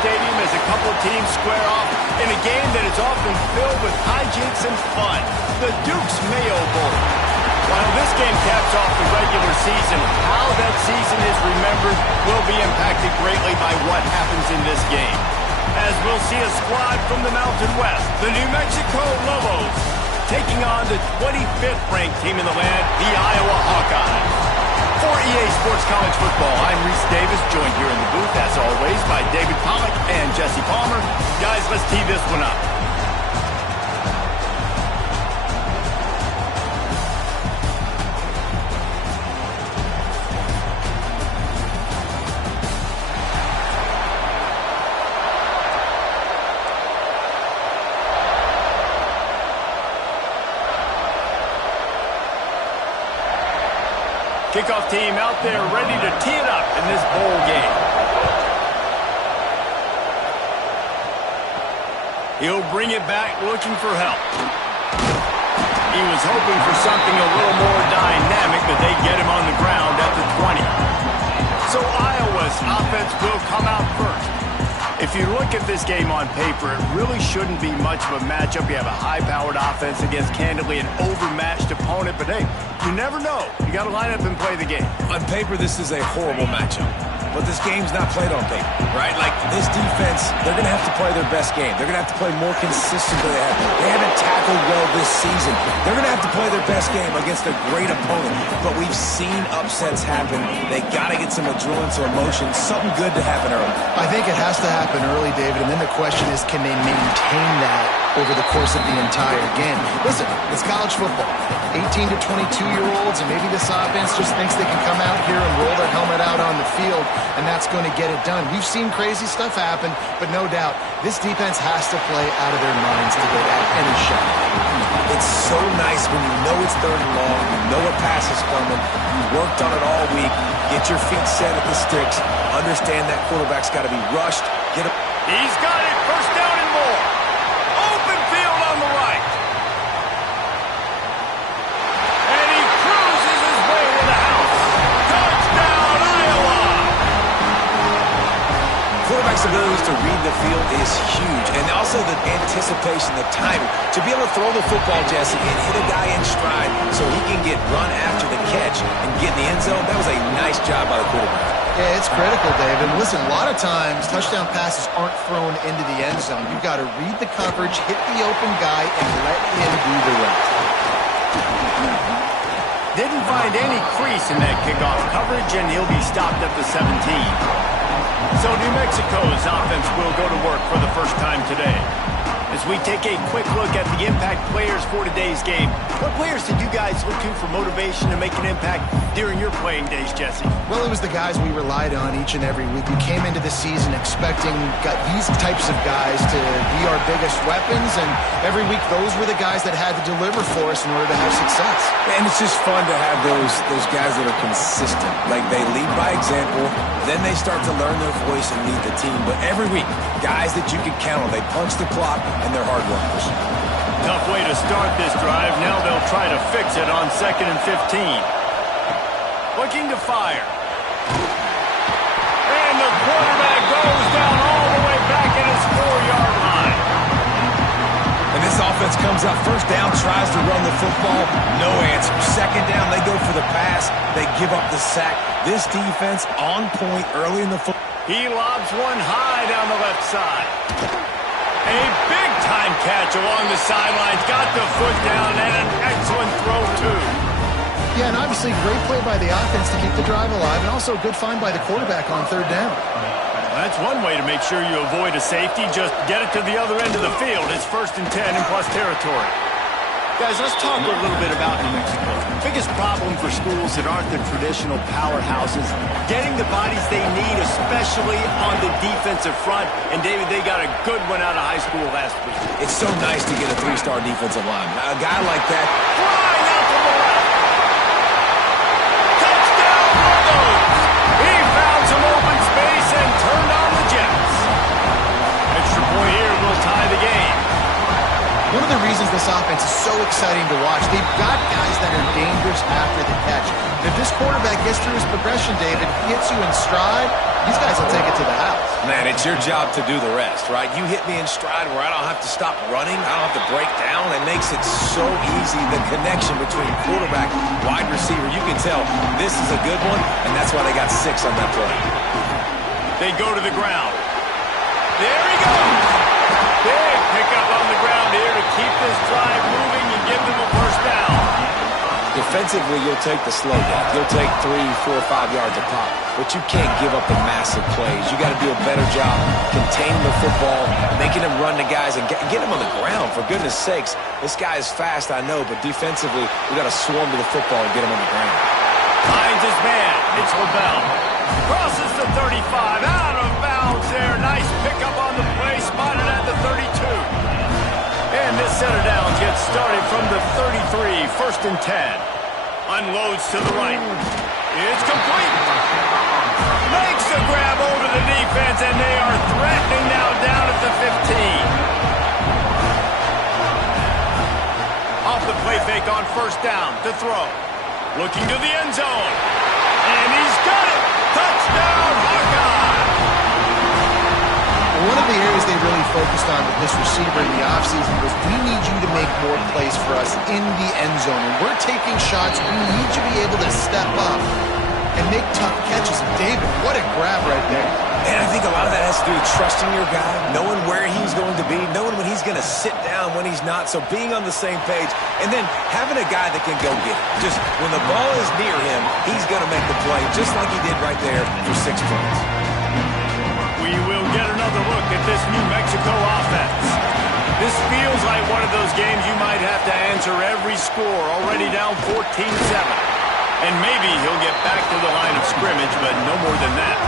Stadium as a couple teams square off in a game that is often filled with hijinks and fun. The Duke's Mayo Bowl. While this game caps off the regular season, how that season is remembered will be impacted greatly by what happens in this game. As we'll see a squad from the Mountain West, the New Mexico Lobos, taking on the 25th ranked team in the land, the Iowa Hawkeyes. For EA Sports College Football, I'm Reese Davis, joined here in the booth, as always, by David Pollack and Jesse Palmer. Guys, let's tee this one up. Kickoff team out there ready to tee it up in this bowl game. He'll bring it back looking for help. He was hoping for something a little more dynamic, but they get him on the ground at the 20. So Iowa's offense will come out first. If you look at this game on paper, it really shouldn't be much of a matchup. You have a high-powered offense against, candidly, an overmatched opponent. But, hey, you never know. You got to line up and play the game. On paper, this is a horrible matchup. But this game's not played on paper, right? Like, this defense, they're going to have to play their best game. They're going to have to play more consistent than they have. They haven't tackled well this season. They're going to have to play their best game against a great opponent. But we've seen upsets happen. They got to get some adrenaline, some emotion, something good to happen early. I think it has to happen early, David, and then the question is, can they maintain that over the course of the entire game? Listen, it's college football. 18 to 22-year-olds, and maybe this offense just thinks they can come out here and roll their helmet out on the field, and that's going to get it done. We've seen crazy stuff happen, but no doubt, this defense has to play out of their minds to get at any shot. It's so nice when you know it's third and long, you know a pass is coming, you worked on it all week, get your feet set at the sticks, understand that quarterback's got to be rushed, get him. He's got it, first down and more. Open field on the right. And he cruises his way to the house. Touchdown, Iowa! Quarterback's abilities to read the field is huge, and also the anticipation, the timing. To be able to throw the football, Jesse, and hit a guy in stride so he can get run after the catch and get in the end zone, that was a nice job by the quarterback. Yeah, it's critical, David. Listen, a lot of times, touchdown passes aren't thrown into the end zone. You've got to read the coverage, hit the open guy, and let him do the rest. Didn't find any crease in that kickoff coverage, and he'll be stopped at the 17. So New Mexico's offense will go to work for the first time today. As we take a quick look at the impact players for today's game, what players did you guys look to for motivation to make an impact during your playing days, Jesse? Well, it was the guys we relied on each and every week. We came into the season expecting these types of guys to be our biggest weapons, and every week those were the guys that had to deliver for us in order to have success. And it's just fun to have those guys that are consistent. Like, they lead by example, then they start to learn their voice and lead the team. But every week, guys that you can count on, they punch the clock, and they're hard workers. Tough way to start this drive. Now they'll try to fix it on 2nd and 15. Looking to fire. And the quarterback goes down all the way back at his 4-yard line. And this offense comes up first down, tries to run the football, no answer. Second down, they go for the pass, they give up the sack. This defense on point early in the football. He lobs one high down the left side. A big-time catch along the sidelines. Got the foot down and an excellent throw, too. Yeah, and obviously great play by the offense to keep the drive alive, and also a good find by the quarterback on third down. Well, that's one way to make sure you avoid a safety. Just get it to the other end of the field. It's 1st and 10 in plus territory. Guys, let's talk a little bit about New Mexico. Biggest problem for schools that aren't the traditional powerhouses, getting the bodies they need, especially on the defensive front. And, David, they got a good one out of high school last week. It's so nice to get a 3-star defensive line. A guy like that. Flying out to the left. Touchdown, Lobos! He found some open space and turned on the Jets. Extra point here will tie the game. One of of the reasons this offense is so exciting to watch. They've got guys that are dangerous after the catch. And if this quarterback gets through his progression, David, hits you in stride, these guys will take it to the house. Man, it's your job to do the rest, right? You hit me in stride where I don't have to stop running. I don't have to break down. It makes it so easy, the connection between quarterback, wide receiver. You can tell this is a good one, and that's why they got 6 on that play. They go to the ground. There he goes. Big pickup on the ground here to keep this drive moving and give them a first down. Defensively, you'll take the slow down. You'll take 3, 4, 5 yards a pop, but you can't give up the massive plays. You got to do a better job containing the football, making them run the guys, and get them on the ground. For goodness sakes, this guy is fast, I know, but defensively, we got to swarm to the football and get him on the ground. Finds his man. It's LaBelle. Crosses the 35. Out of bounds there. Nice pickup on the play. Spotted at the 32. And this set of downs gets started from the 33. 1st and 10. Unloads to the right. It's complete. Makes the grab over the defense, and they are threatening now down at the 15. Off the play fake on 1st down to throw. Looking to the end zone. And he's got it. Touchdown, Hawkeye! One of the areas they really focused on with this receiver in the offseason was we need you to make more plays for us in the end zone. And we're taking shots. We need you to be able to step up and make tough catches. David, what a grab right there. And I think a lot of that has to do with trusting your guy, knowing where he's going to be, knowing when he's going to sit down, when he's not. So being on the same page, and then having a guy that can go get it. Just when the ball is near him, he's going to make the play, just like he did right there for 6 points. We will get another look at this New Mexico offense. This feels like one of those games you might have to answer every score, already down 14-7. And maybe he'll get back to the line of scrimmage, but no more than that.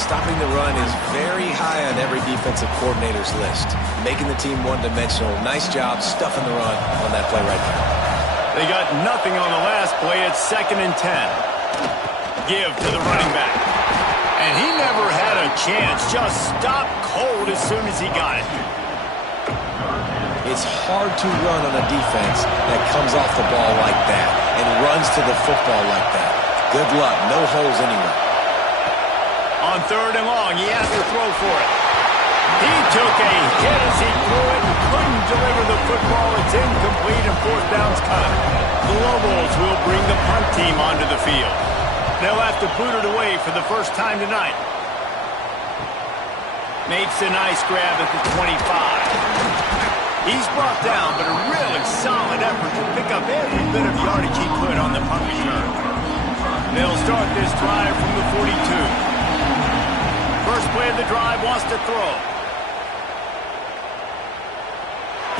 Stopping the run is very high on every defensive coordinator's list. Making the team one-dimensional. Nice job stuffing the run on that play right there. They got nothing on the last play. It's 2nd and 10. Give to the running back. And he never had a chance. Just stopped cold as soon as he got it. It's hard to run on a defense that comes off the ball like that and runs to the football like that. Good luck. No holes anywhere. On 3rd and long, he has to throw for it. He took a hit as he threw it and couldn't deliver the football. It's incomplete and 4th down's cut. The Lobos will bring the punt team onto the field. They'll have to boot it away for the first time tonight. Makes a nice grab at the 25. He's brought down, but a really solid effort to pick up every bit of yardage he could on the punt return. They'll start this drive from the 42. First play of the drive, wants to throw.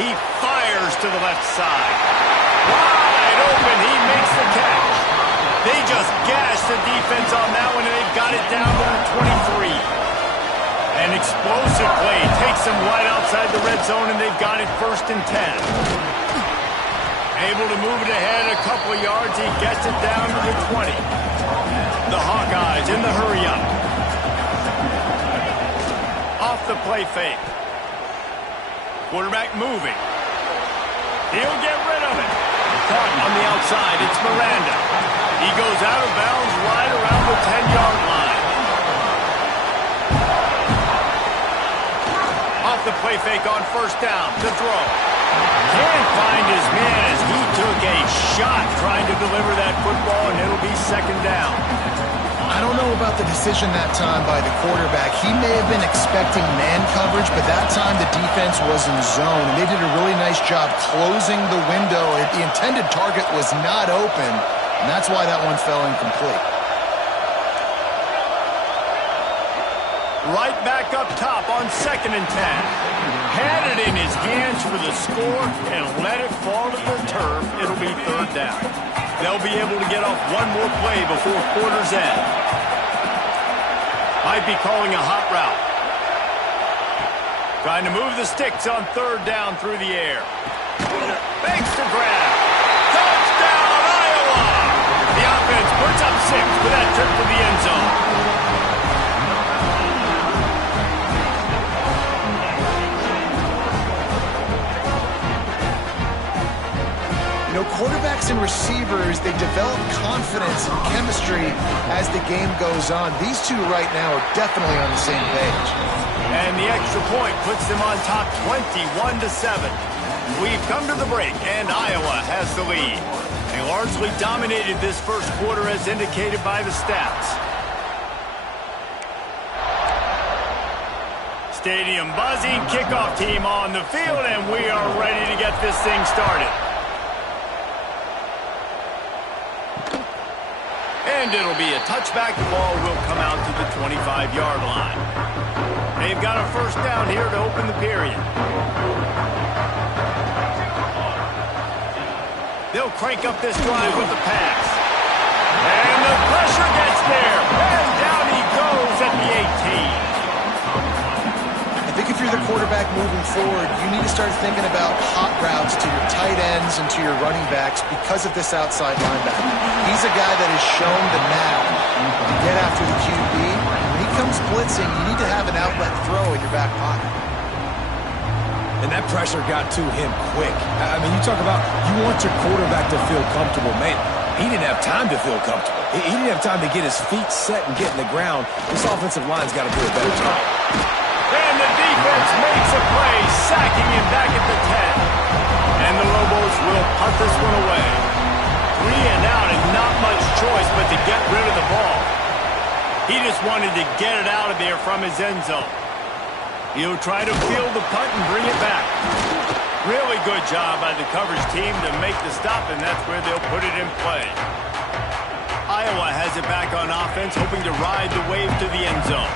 He fires to the left side. Wide open, he makes the catch. They just gashed the defense on that one, and they've got it down to the 23. An explosive play takes them right outside the red zone, and they've got it 1st and 10. Able to move it ahead a couple of yards. He gets it down to the 20. The Hawkeyes in the hurry-up. Off the play fake. Quarterback moving. He'll get rid of it. Caught on the outside. It's Miranda. He goes out of bounds right around the 10-yard line. Off the play fake on 1st down to throw. Can't find his man as he took a shot trying to deliver that football, and it'll be 2nd down. I don't know about the decision that time by the quarterback. He may have been expecting man coverage, but that time the defense was in zone, and they did a really nice job closing the window. The intended target was not open, and that's why that one fell incomplete. Right back up top on 2nd and 10. Had it in his hands for the score and let it fall to the turf. It'll be 3rd down. They'll be able to get off one more play before quarter's end. Might be calling a hot route. Trying to move the sticks on 3rd down through the air. Makes the grab. Touchdown, Iowa! The offense puts up 6 with that trip to the end zone. and receivers, they develop confidence and chemistry as the game goes on. These two right now are definitely on the same page. And the extra point puts them on top 21-7. We've come to the break, and Iowa has the lead. They largely dominated this first quarter as indicated by the stats. Stadium buzzing, kickoff team on the field, and we are ready to get this thing started. And it'll be a touchback. The ball will come out to the 25-yard line. They've got a first down here to open the period. They'll crank up this drive with the pass. And the pressure gets there. And down he goes at the 18. I think if you're the quarterback moving forward, you need to start thinking about hot routes to your tight ends and to your running backs because of this outside linebacker. He's a guy that has shown the knack to get after the QB. When he comes blitzing, you need to have an outlet throw in your back pocket. And that pressure got to him quick. I mean, you talk about you want your quarterback to feel comfortable. Man, he didn't have time to feel comfortable. He didn't have time to get his feet set and get in the ground. This offensive line's got to do a better job. And the defense makes a play, sacking him back at the 10. And the Lobos will punt this one away. 3 and out and not much choice but to get rid of the ball. He just wanted to get it out of there from his end zone. He'll try to field the punt and bring it back. Really good job by the coverage team to make the stop, and that's where they'll put it in play. Iowa has it back on offense, hoping to ride the wave to the end zone.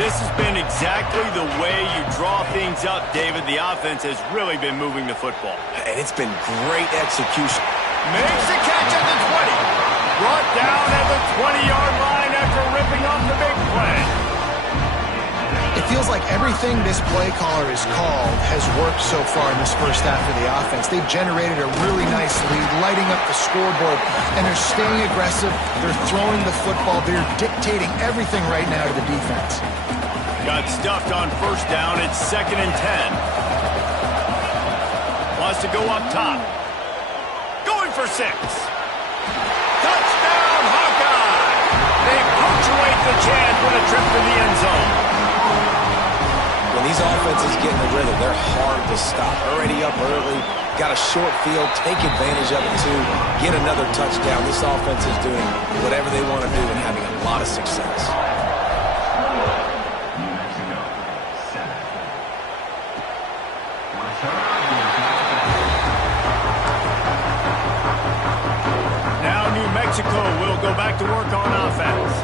This has been exactly the way you draw things up, David. The offense has really been moving the football. And it's been great execution. Makes a catch at the 20. Brought down at the 20-yard line after ripping off the big play. It feels like everything this play caller has called has worked so far in this first half of the offense. They've generated a really nice lead, lighting up the scoreboard, and they're staying aggressive. They're throwing the football. They're dictating everything right now to the defense. Got stuffed on first down. It's 2nd and 10. Wants to go up top. Going for 6. Touchdown, Hawkeye! They punctuate the chance with a trip to the end zone. When these offenses get in the rhythm, they're hard to stop. Already up early, got a short field, take advantage of it too, get another touchdown. This offense is doing whatever they want to do and having a lot of success. Now New Mexico will go back to work on offense.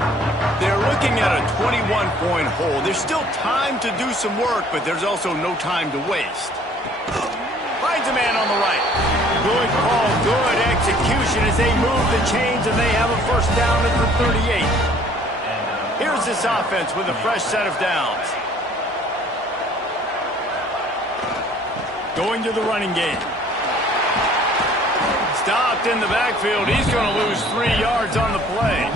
They're looking at a 21-point hole. There's still time to do some work, but there's also no time to waste. Finds a man on the right. Good call, good execution as they move the chains, and they have a first down at the 38. Here's this offense with a fresh set of downs. Going to the running game. Stopped in the backfield. He's going to lose 3 yards on the play.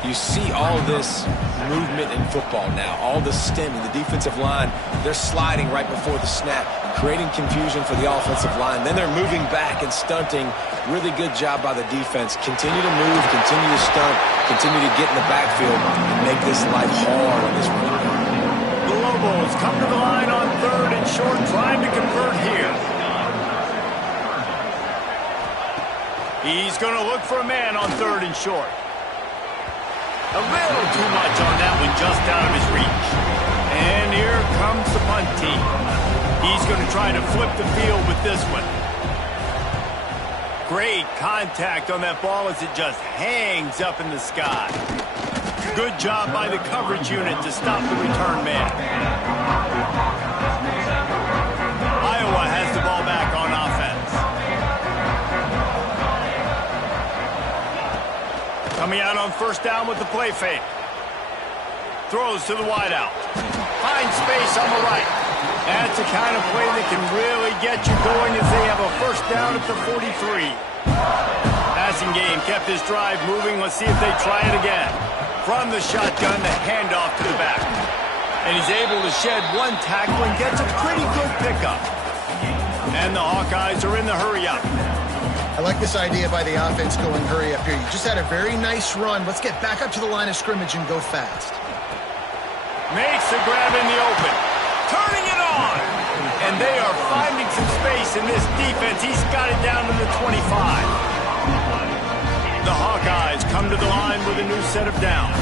You see all this movement in football now, all the stemming, the defensive line, they're sliding right before the snap, creating confusion for the offensive line. Then they're moving back and stunting. Really good job by the defense. Continue to move, continue to stunt, continue to get in the backfield and make this life hard on this running game. The Lobos come to the line on 3rd and short, trying to convert here. He's going to look for a man on 3rd and short. A little too much on that one, just out of his reach. And here comes the punt team. He's going to try to flip the field with this one. Great contact on that ball as it just hangs up in the sky. Good job by the coverage unit to stop the return man. Iowa has the ball back on offense. Coming out on first down with the play fake. Throws to the wideout. Finds space on the right. That's the kind of play that can really get you going as they have a first down at the 43. Passing game kept this drive moving. Let's see if they try it again. From the shotgun, the handoff to the back. And he's able to shed one tackle and gets a pretty good pickup. And the Hawkeyes are in the hurry up. I like this idea by the offense going hurry up here. You just had a very nice run. Let's get back up to the line of scrimmage and go fast. Makes the grab in the open. Turning it on. And they are finding some space in this defense. He's got it down to the 25. The Hawkeyes come to the line with a new set of downs.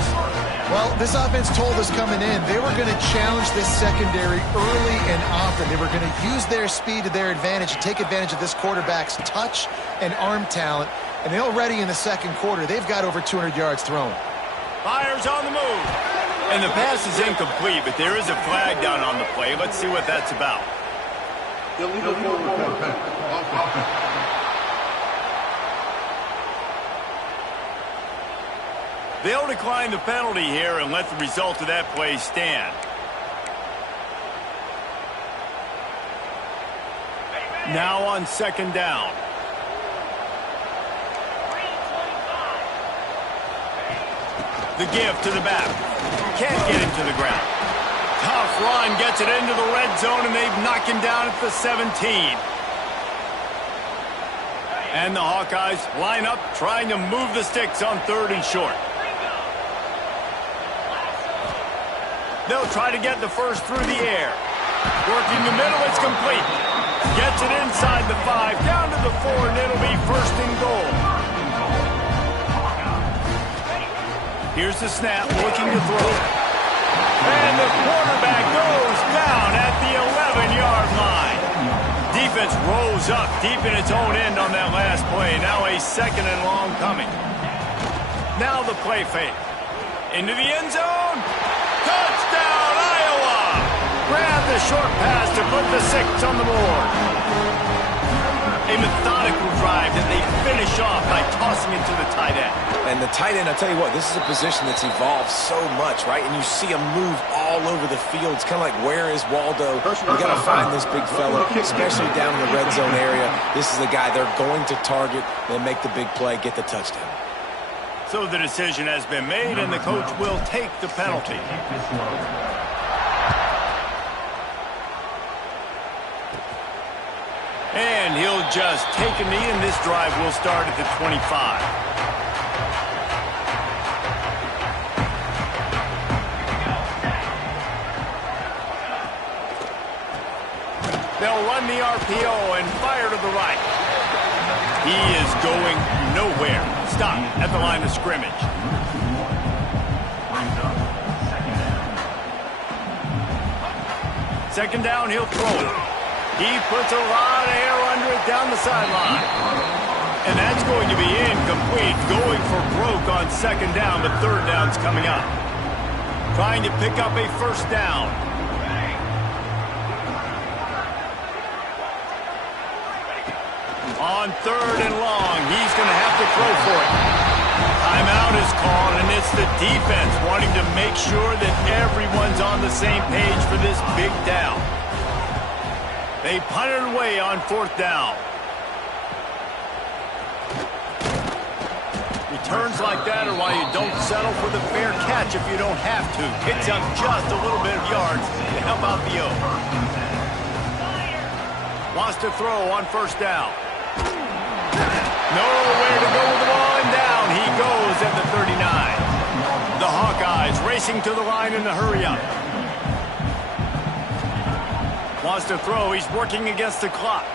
Well, this offense told us coming in they were going to challenge this secondary early and often. They were going to use their speed to their advantage and take advantage of this quarterback's touch and arm talent. And already in the second quarter, they've got over 200 yards thrown. Fires on the move. And the pass is incomplete, but there is a flag down on the play. Let's see what that's about. Illegal forward offense. They'll decline the penalty here and let the result of that play stand. Now on second down. The give to the back. Can't get him to the ground. Tough run, gets it into the red zone, and they've knocked him down at the 17. And the Hawkeyes line up, trying to move the sticks on third and short. They'll try to get the first through the air. Working the middle, it's complete. Gets it inside the 5, down to the 4, and it'll be first and goal. Here's the snap, looking to throw. And the quarterback goes down at the 11-yard line. Defense rolls up deep in its own end on that last play. Now a second and long coming. Now the play fake. Into the end zone. Touchdown, Iowa! Grab the short pass to put the 6 on the board. A methodical drive that they finish off by tossing it to the tight end. And the tight end, I'll tell you what, this is a position that's evolved so much, right? And you see him move all over the field. It's kind of like, where is Waldo? You got to find this big fella, especially down in the red zone area. This is the guy they're going to target and make the big play, get the touchdown. So the decision has been made, and the coach will take the penalty. And he'll just take a knee, and this drive will start at the 25. They'll run the RPO and fire to the right. He is going nowhere. Stop at the line of scrimmage. Second down, he'll throw it. He puts a lot of air under it down the sideline. And that's going to be incomplete. Going for broke on second down, but third down's coming up. Trying to pick up a first down. On third and long, he's going to have to throw for it. Timeout is called, and it's the defense wanting to make sure that everyone's on the same page for this big down. They punt it away on fourth down. Returns like that are why you don't settle for the fair catch if you don't have to. Picks up just a little bit of yards to help out the O. Wants to throw on first down. Nowhere to go with the ball, and down he goes at the 39. The Hawkeyes racing to the line in the hurry-up. Wants to throw. He's working against the clock.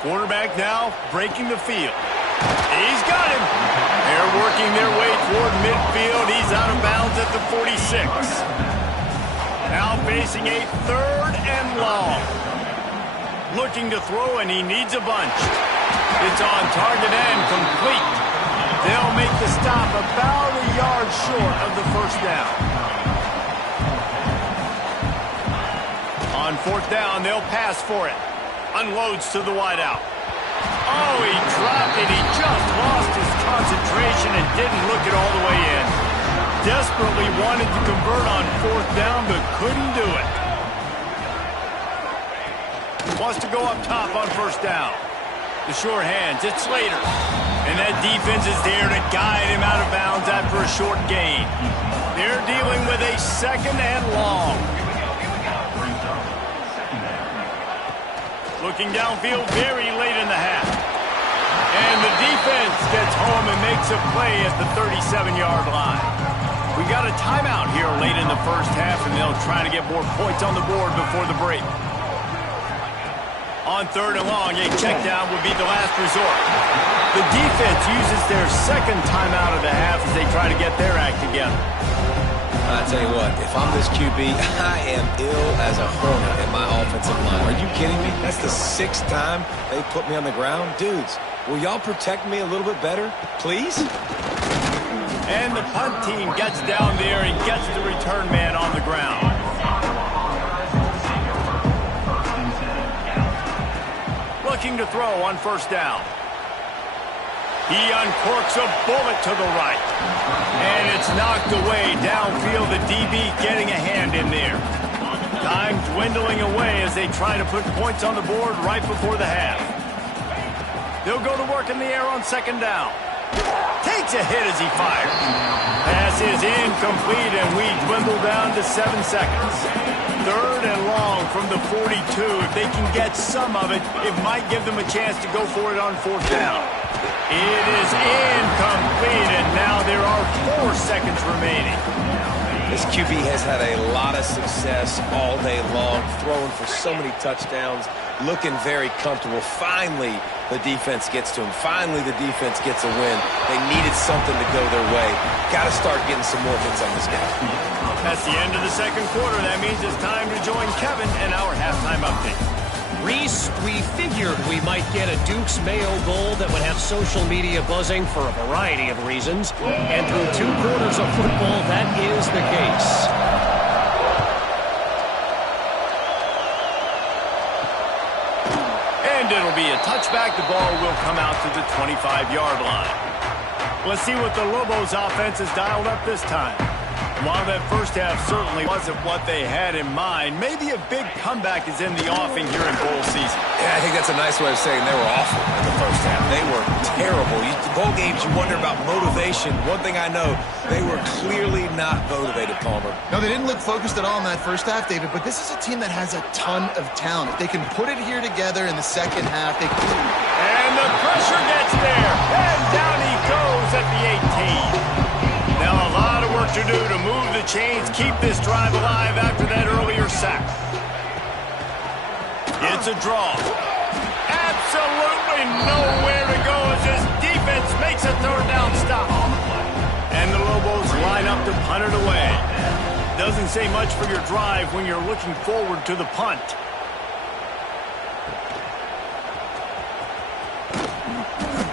Quarterback now breaking the field. He's got him. They're working their way toward midfield. He's out of bounds at the 46. Now facing a third and long. Looking to throw, and he needs a bunch. It's on target and complete. They'll make the stop about a yard short of the first down. On fourth down, they'll pass for it. Unloads to the wideout. Oh, he dropped it. He just lost his concentration and didn't look it all the way in. Desperately wanted to convert on fourth down, but couldn't do it. Wants to go up top on first down. The short hands, it's Slater. And that defense is there to guide him out of bounds after a short gain. They're dealing with a second and long. Looking downfield very late in the half. And the defense gets home and makes a play at the 37-yard line. We got a timeout here late in the first half, and they'll try to get more points on the board before the break. On 3rd and long, a check down would be the last resort. The defense uses their second timeout of the half as they try to get their act together. I tell you what, if I'm this QB, I am ill as a hornet in my offensive line. Are you kidding me? That's the 6th time they put me on the ground. Dudes, will y'all protect me a little bit better, please? And the punt team gets down there and gets the return man on the ground. Looking to throw on 1st down. He uncorks a bullet to the right. And it's knocked away downfield. The DB getting a hand in there. Time dwindling away as they try to put points on the board right before the half. They'll go to work in the air on 2nd down. Takes a hit as he fires. Pass is incomplete, and we dwindle down to 7 seconds. 3rd and long from the 42. If they can get some of it, it might give them a chance to go for it on 4th down. It is incomplete, and now there are 4 seconds remaining. This QB has had a lot of success all day long, throwing for so many touchdowns, looking very comfortable. Finally, the defense gets to him. Finally, the defense gets a win. They needed something to go their way. Got to start getting some more hits on this guy. That's the end of the 2nd quarter. That means it's time to join Kevin and our halftime update. Reese, we figured we might get a Duke's Mayo Bowl that would have social media buzzing for a variety of reasons. And through 2 quarters of football, that is the case. And it'll be a touchback. The ball will come out to the 25-yard line. Let's see what the Lobos offense has dialed up this time. While that first half certainly wasn't what they had in mind, maybe a big comeback is in the offing here in bowl season. Yeah, I think that's a nice way of saying they were awful in the first half. They were terrible. Bowl games, you wonder about motivation. One thing I know, they were clearly not motivated, Palmer. No, they didn't look focused at all in that first half, David, but this is a team that has a ton of talent. If they can put it here together in the second half, they can. And the pressure gets there. And down he goes at the 18. Now a lot of work to do to move the chains, keep this drive alive after that earlier sack. It's a draw. Absolutely nowhere to go as this defense makes a 3rd down stop. And the Lobos line up to punt it away. Doesn't say much for your drive when you're looking forward to the punt.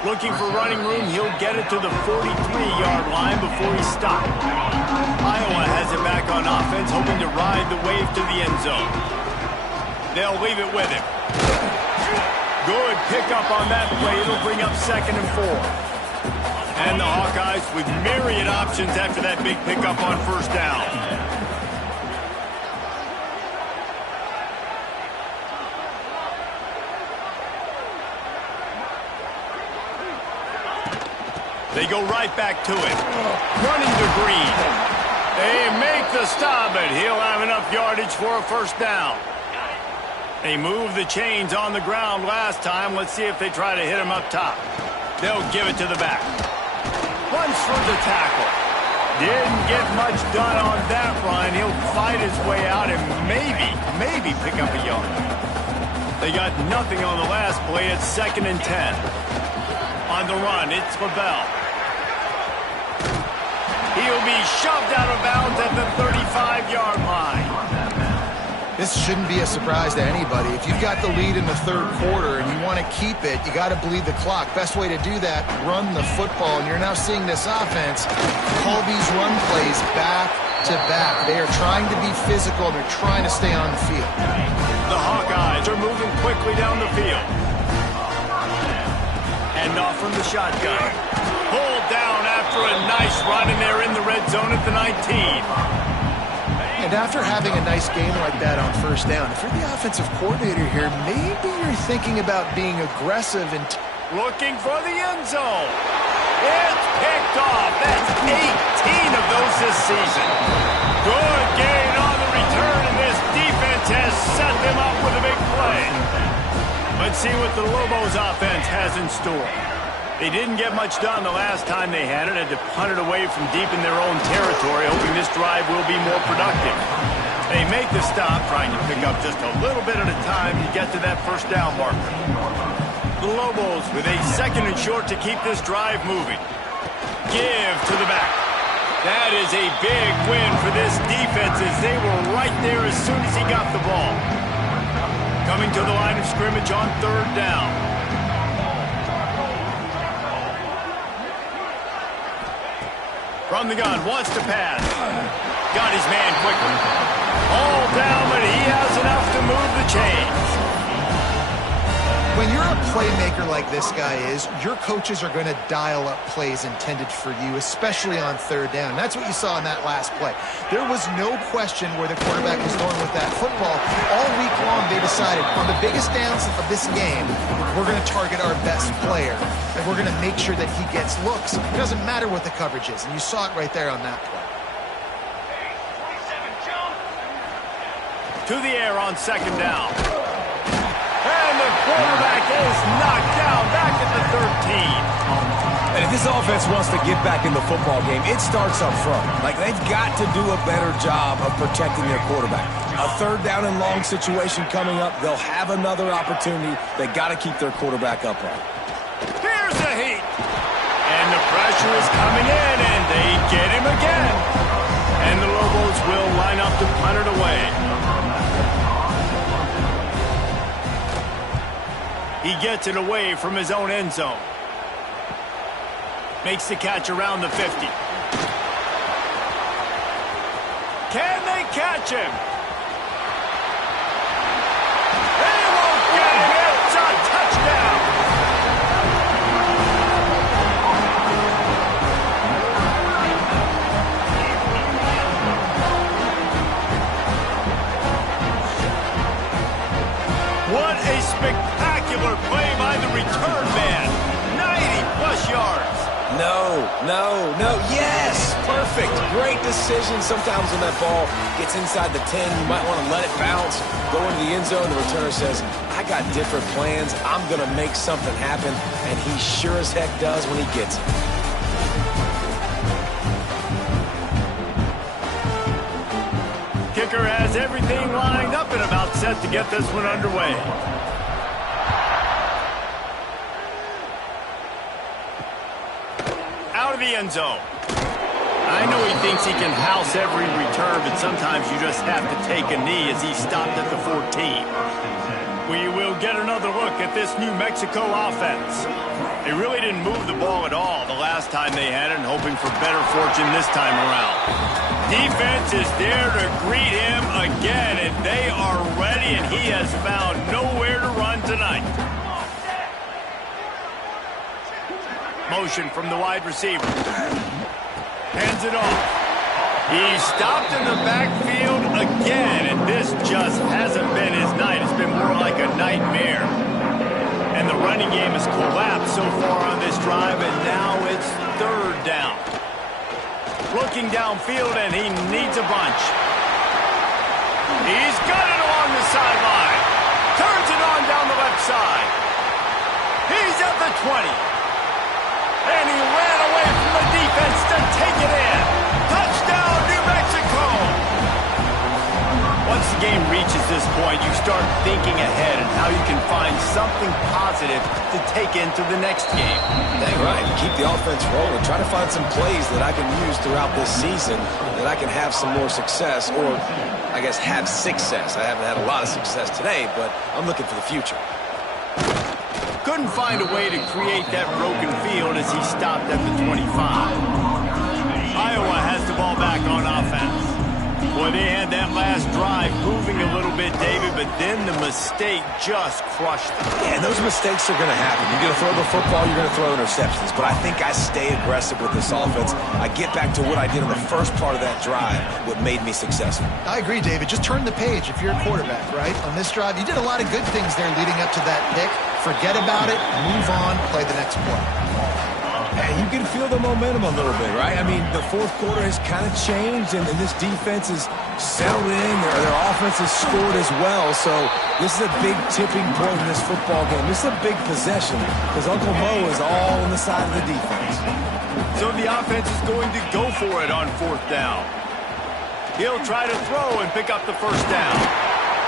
Looking for running room, he'll get it to the 43-yard line before he stopped. Iowa has it back on offense, hoping to ride the wave to the end zone. They'll leave it with him. Good pickup on that play. It'll bring up 2nd and 4. And the Hawkeyes with myriad options after that big pickup on 1st down. They go right back to it. Running to Green. They make the stop, but he'll have enough yardage for a 1st down. They moved the chains on the ground last time. Let's see if they try to hit him up top. They'll give it to the back. Runs for the tackle. Didn't get much done on that run. He'll fight his way out and maybe pick up a yard. They got nothing on the last play. It's 2nd and 10. On the run, it's LaBelle. He'll be shoved out of bounds at the 35-yard line. This shouldn't be a surprise to anybody. If you've got the lead in the 3rd quarter and you want to keep it, you got to bleed the clock. Best way to do that, run the football. And you're now seeing this offense call these run plays back to back. They are trying to be physical. They're trying to stay on the field. The Hawkeyes are moving quickly down the field. And off from the shotgun. Pulled down after a nice run, and they're in the red zone at the 19. And after having a nice game like that on 1st down, if you're the offensive coordinator here, maybe you're thinking about being aggressive and looking for the end zone. It's picked off. That's 18 of those this season. Good gain on the return, and this defense has set them up with a big play. Let's see what the Lobos offense has in store. They didn't get much done the last time they had it. Had to punt it away from deep in their own territory, hoping this drive will be more productive. They make the stop, trying to pick up just a little bit at a time to get to that first down marker. The Lobos with a 2nd and short to keep this drive moving. Give to the back. That is a big win for this defense as they were right there as soon as he got the ball. Coming to the line of scrimmage on 3rd down. From the gun, wants to pass. Got his man quickly. All down, but he has enough to move the chains. When you're a playmaker like this guy is, your coaches are going to dial up plays intended for you, especially on 3rd down. That's what you saw in that last play. There was no question where the quarterback was going with that football. All week long, they decided on the biggest downs of this game, we're going to target our best player, and we're going to make sure that he gets looks. It doesn't matter what the coverage is, and you saw it right there on that play. To the air on 2nd down. And the quarterback is knocked down back at the 13. And if this offense wants to get back in the football game, it starts up front. Like, they've got to do a better job of protecting their quarterback. A 3rd down and long situation coming up. They'll have another opportunity. They got to keep their quarterback upright. Here's the heat. And the pressure is coming in, and they get him again. And the Lobos will line up to punt it away. He gets it away from his own end zone. Makes the catch around the 50. Can they catch him? They won't get him. It's a touchdown. What a spectacular play by the return man. 90-plus yards. No. Yes! Perfect. Great decision. Sometimes when that ball gets inside the 10, you might want to let it bounce, go into the end zone. The returner says, I got different plans. I'm going to make something happen. And he sure as heck does when he gets it. Kicker has everything lined up and about set to get this one underway. Out of the end zone. I know he thinks he can house every return, but sometimes you just have to take a knee as he stopped at the 14. We will get another look at this New Mexico offense. They really didn't move the ball at all the last time they had it, and hoping for better fortune this time around. Defense is there to greet him again, and they are ready, and he has found nowhere to run tonight. Motion from the wide receiver. Hands it off. He's stopped in the backfield again, and this just hasn't been his night. It's been more like a nightmare. And the running game has collapsed so far on this drive, and now it's 3rd down. Looking downfield, and he needs a bunch. He's got it along the sideline. Turns it on down the left side. He's at the 20. And he ran away from the defense to take it in. Touchdown, New Mexico! Once the game reaches this point, you start thinking ahead and how you can find something positive to take into the next game. Dang right. Keep the offense rolling. Try to find some plays that I can use throughout this season that I can have some more success, or I guess have success. I haven't had a lot of success today, but I'm looking for the future. Couldn't find a way to create that broken field as he stopped at the 25. Iowa has the ball back on offense. Boy, they had that last drive moving a little bit, David, but then the mistake just crushed them. Yeah, those mistakes are going to happen. You're going to throw the football, you're going to throw interceptions. But I think I stay aggressive with this offense. I get back to what I did in the first part of that drive, what made me successful. I agree, David. Just turn the page if you're a quarterback, right? On this drive, you did a lot of good things there leading up to that pick. Forget about it, move on, play the next play. And you can feel the momentum a little bit, right? I mean, the fourth quarter has kind of changed, and this defense is settled in. Their offense has scored as well. So this is a big tipping point in this football game. This is a big possession because Uncle Mo is all on the side of the defense. So the offense is going to go for it on fourth down. He'll try to throw and pick up the first down.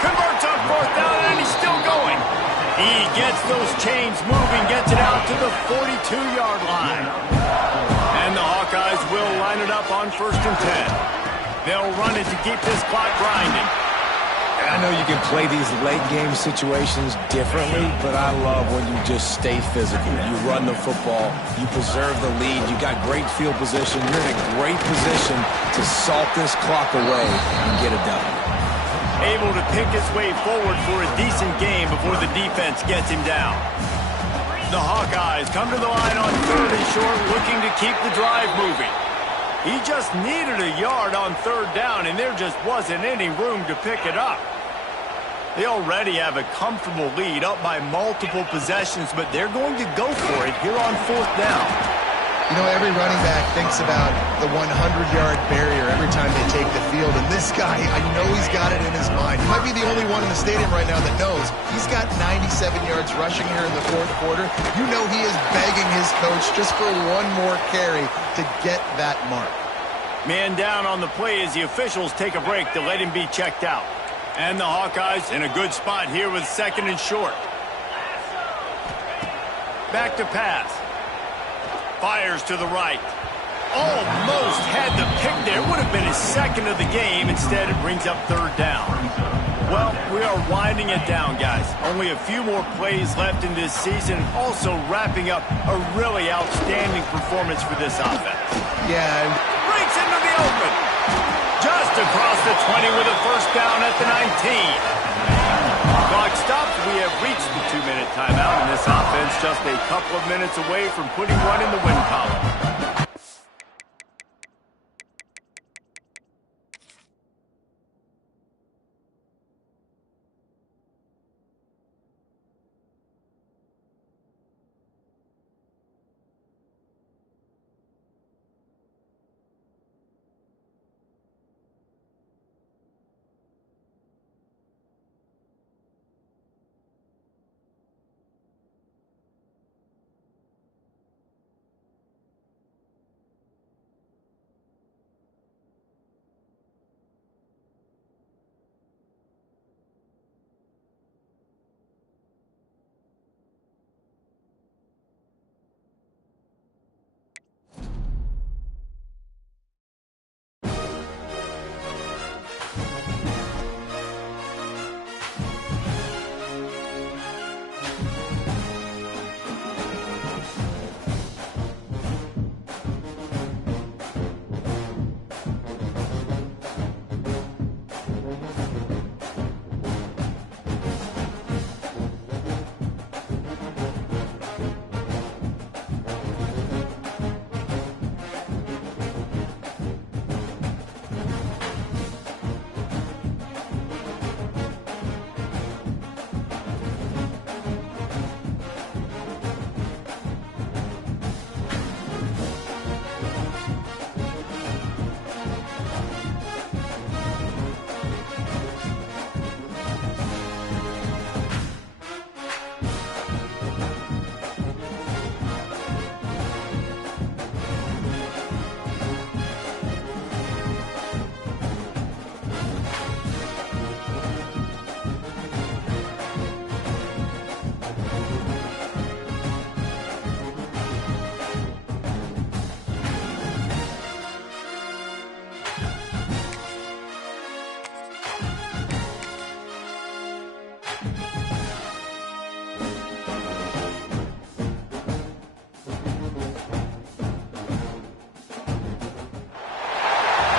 Converts on fourth down, and he's still going. He gets those chains moving, gets it out to the 42-yard line. And the Hawkeyes will line it up on 1st and 10. They'll run it to keep this clock grinding. I know you can play these late-game situations differently, but I love when you just stay physical. You run the football, you preserve the lead, you got great field position, you're in a great position to salt this clock away and get it done. Able to pick his way forward for a decent game before the defense gets him down. The Hawkeyes come to the line on 3rd and short, looking to keep the drive moving. He just needed a yard on 3rd down, and there just wasn't any room to pick it up. They already have a comfortable lead, up by multiple possessions, but they're going to go for it here on 4th down. You know, every running back thinks about the 100-yard barrier every time they take the field. And this guy, I know he's got it in his mind. He might be the only one in the stadium right now that knows he's got 97 yards rushing here in the 4th quarter. You know he is begging his coach just for one more carry to get that mark. Man down on the play as the officials take a break to let him be checked out. And the Hawkeyes in a good spot here with 2nd and short. Back to pass. Fires to the right. Almost had the pick there. Would have been his 2nd of the game. Instead, it brings up 3rd down. Well, we are winding it down, guys. Only a few more plays left in this season. Also wrapping up a really outstanding performance for this offense. Yeah. Breaks into the open. Just across the 20 with a 1st down at the 19. Clock stops. We have reached the 2-minute timeout, and this offense just a couple of minutes away from putting one in the win column.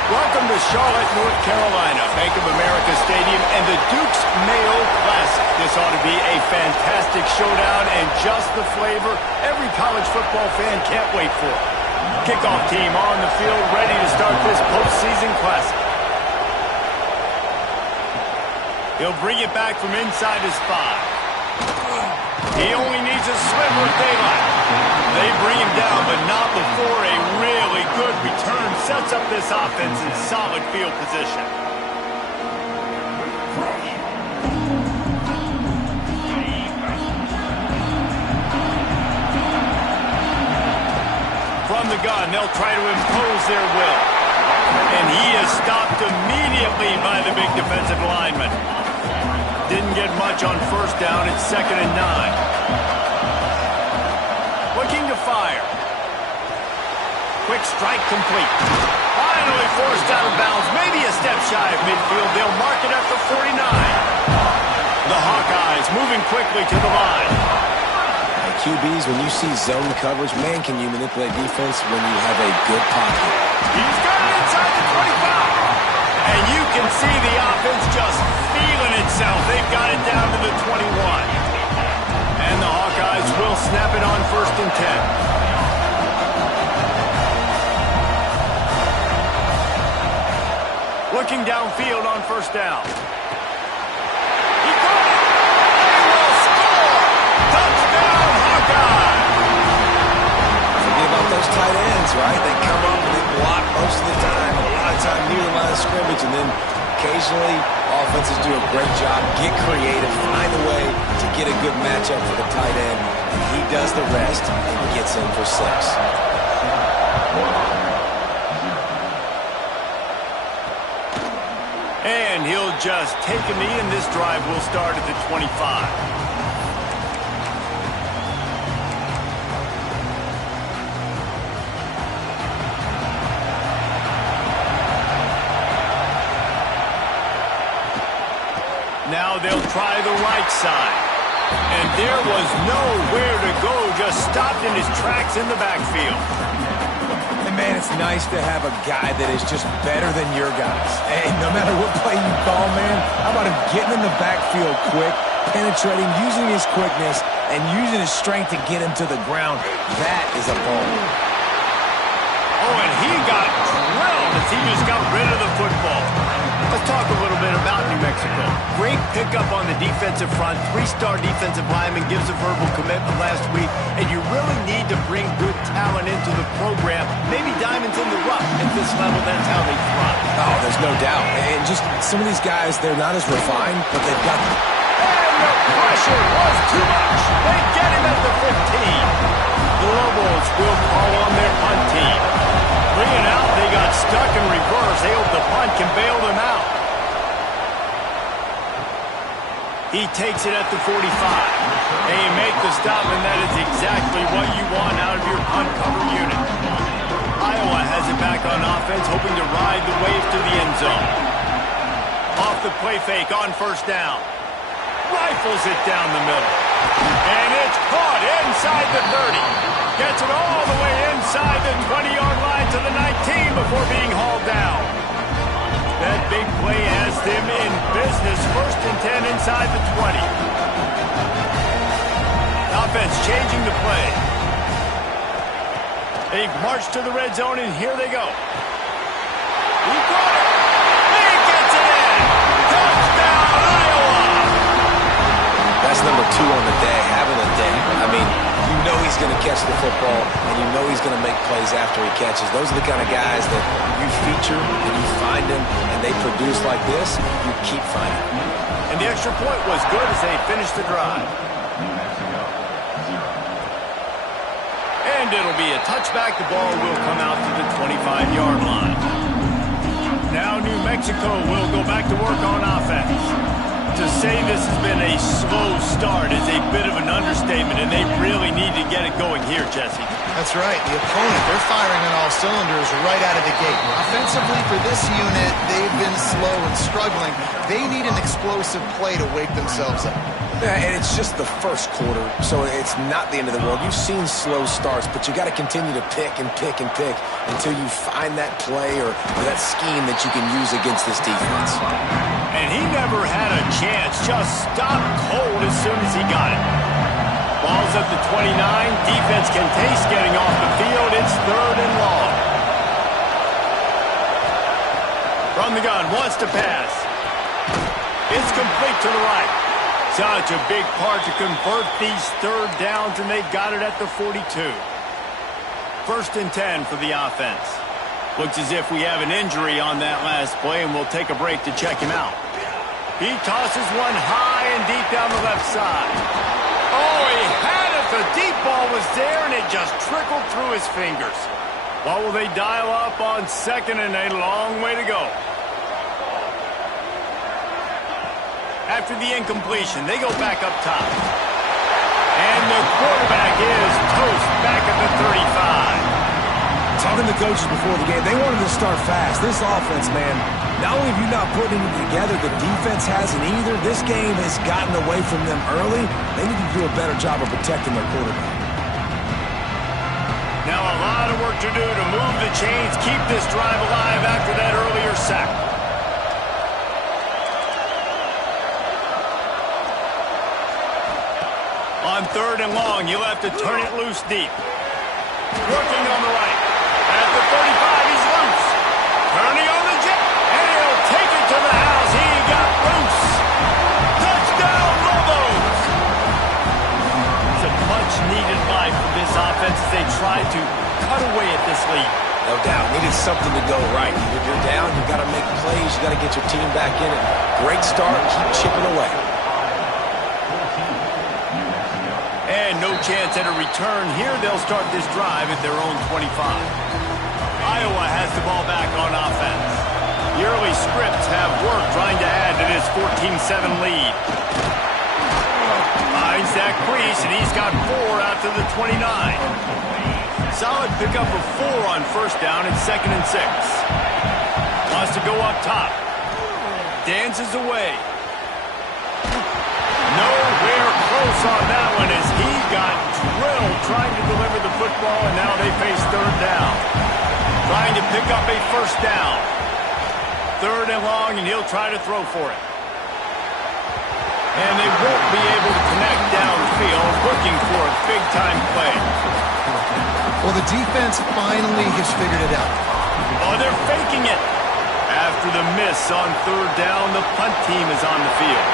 Welcome to Charlotte, North Carolina, Bank of America Stadium, and the Duke's Mayo Classic. This ought to be a fantastic showdown and just the flavor every college football fan can't wait for. Kickoff team on the field, ready to start this postseason classic. He'll bring it back from inside his 5. He only needs a sliver of daylight. They bring him down, but not before a really good return sets up this offense in solid field position. From the gun, they'll try to impose their will. And he is stopped immediately by the big defensive lineman. Didn't get much on first down. It's 2nd and 9. Looking to fire. Quick strike complete. Finally forced out of bounds. Maybe a step shy of midfield. They'll mark it at the 49. The Hawkeyes moving quickly to the line. QBs, when you see zone coverage, man, can you manipulate defense when you have a good pocket? He's got it inside the 25. And you can see the offense just feeling itself. They've got it down to the 21. And the Hawkeyes will snap it on 1st and 10. Looking downfield on 1st down. He got it! They will score! Touchdown, Hawkeye! Forget about those tight ends, right? They come up and they block most of the time, a lot of time near the line of scrimmage, and then occasionally offenses do a great job, get creative, find a way to get a good matchup for the tight end, and he does the rest and gets in for 6. And he'll just take a knee, and this drive will start at the 25. Now they'll try the right side. And there was nowhere to go, just stopped in his tracks in the backfield. And man, it's nice to have a guy that is just better than your guys. Hey, no matter what play you call, man, how about him getting in the backfield quick, penetrating, using his quickness, and using his strength to get him to the ground. That is a ball. Oh, and he got drilled as he just got rid of the football. Let's talk a little bit about New Mexico. Great pickup on the defensive front. 3-star defensive lineman gives a verbal commitment last week, and you really need to bring good talent into the program. Maybe diamonds in the rough at this level. That's how they thrive. Oh, there's no doubt. And just some of these guys, they're not as refined, but they've got... And the pressure was too much. They get him at the 15. The Lobos will call on their punt team. Bringing out, they got stuck in reverse. They hope the punt can bail them out. He takes it at the 45. They make the stop, and that is exactly what you want out of your punt cover unit. Iowa has it back on offense, hoping to ride the wave to the end zone. Off the play fake on 1st down. Rifles it down the middle. And it's caught inside the 30. Gets it all the way inside the 20-yard line to the 19 before being hauled down. That big play has them in business. 1st and 10 inside the 20. Offense changing the play. They've marched to the red zone, and here they go. He got it. He gets it in. Touchdown, Iowa. That's number 2 on the day, having a day. I mean, you know he's going to catch the football, and you know he's going to make plays after he catches. Those are the kind of guys that you feature, and you find them, and they produce like this, you keep finding them. And the extra point was good as they finished the drive. And it'll be a touchback. The ball will come out to the 25-yard line. Now New Mexico will go back to work on offense. To say this has been a slow start is a bit of an understatement, and they really need to get it going here, Jesse. That's right. The opponent, they're firing on all cylinders right out of the gate. Offensively, for this unit, they've been slow and struggling. They need an explosive play to wake themselves up. Yeah, and it's just the first quarter, so it's not the end of the world. You've seen slow starts, but you got to continue to pick and pick and pick until you find that play or that scheme that you can use against this defense. And he never had a chance, just stopped cold as soon as he got it. Ball's at the 29. Defense can taste getting off the field. It's 3rd and long. From the gun, wants to pass. It's complete to the right. Such a big part to convert these third downs, and they got it at the 42. 1st and 10 for the offense. Looks as if we have an injury on that last play, and we'll take a break to check him out. He tosses one high and deep down the left side. Oh, he had it. The deep ball was there, and it just trickled through his fingers. What will they dial up on 2nd and a long way to go? After the incompletion, they go back up top. And the quarterback is toast back at the 35. Talking to the coaches before the game, they wanted to start fast. This offense, man, not only have you not putting it together, the defense hasn't either. This game has gotten away from them early. They need to do a better job of protecting their quarterback. Now a lot of work to do to move the chains, keep this drive alive after that earlier sack. On 3rd and long, you'll have to turn it loose deep. Working on the right. At the 35, he's loose. Turning on the jet, and he'll take it to the house. He got loose. Touchdown, Lobos! It's a much-needed life for this offense as they try to cut away at this lead. No doubt. Needed something to go right. If you're down, you've got to make plays. You've got to get your team back in it. Great start. Keep chipping away. And no chance at a return here. They'll start this drive at their own 25. Iowa has the ball back on offense. The early scripts have worked trying to add to this 14-7 lead. Finds that crease, and he's got 4 out to the 29. Solid pickup of 4 on 1st down and 2nd and 6. Wants to go up top. Dances away. Nowhere close on that one as he got drilled trying to deliver the football, and now they face 3rd down. Trying to pick up a 1st down. 3rd and long, and he'll try to throw for it. And they won't be able to connect downfield, looking for a big-time play. Well, the defense finally has figured it out. Oh, they're faking it. After the miss on 3rd down, the punt team is on the field.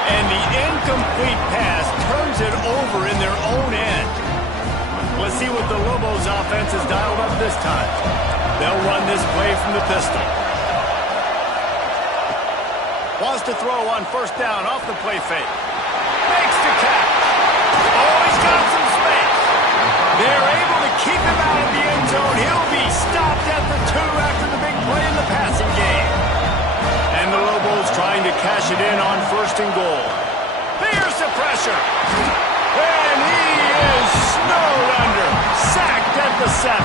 And the incomplete pass turns it over in their own end. Let's see what the Lobos offense has dialed up this time. They'll run this play from the pistol. Wants to throw on 1st down off the play fake. Makes the catch. Oh, he's got some space. They're able to keep him out of the end zone. He'll be stopped at the 2 after the big play in the passing game. And the Lobos trying to cash it in on 1st and goal. Here's the pressure. And he is snowed under. Sacked at the 7.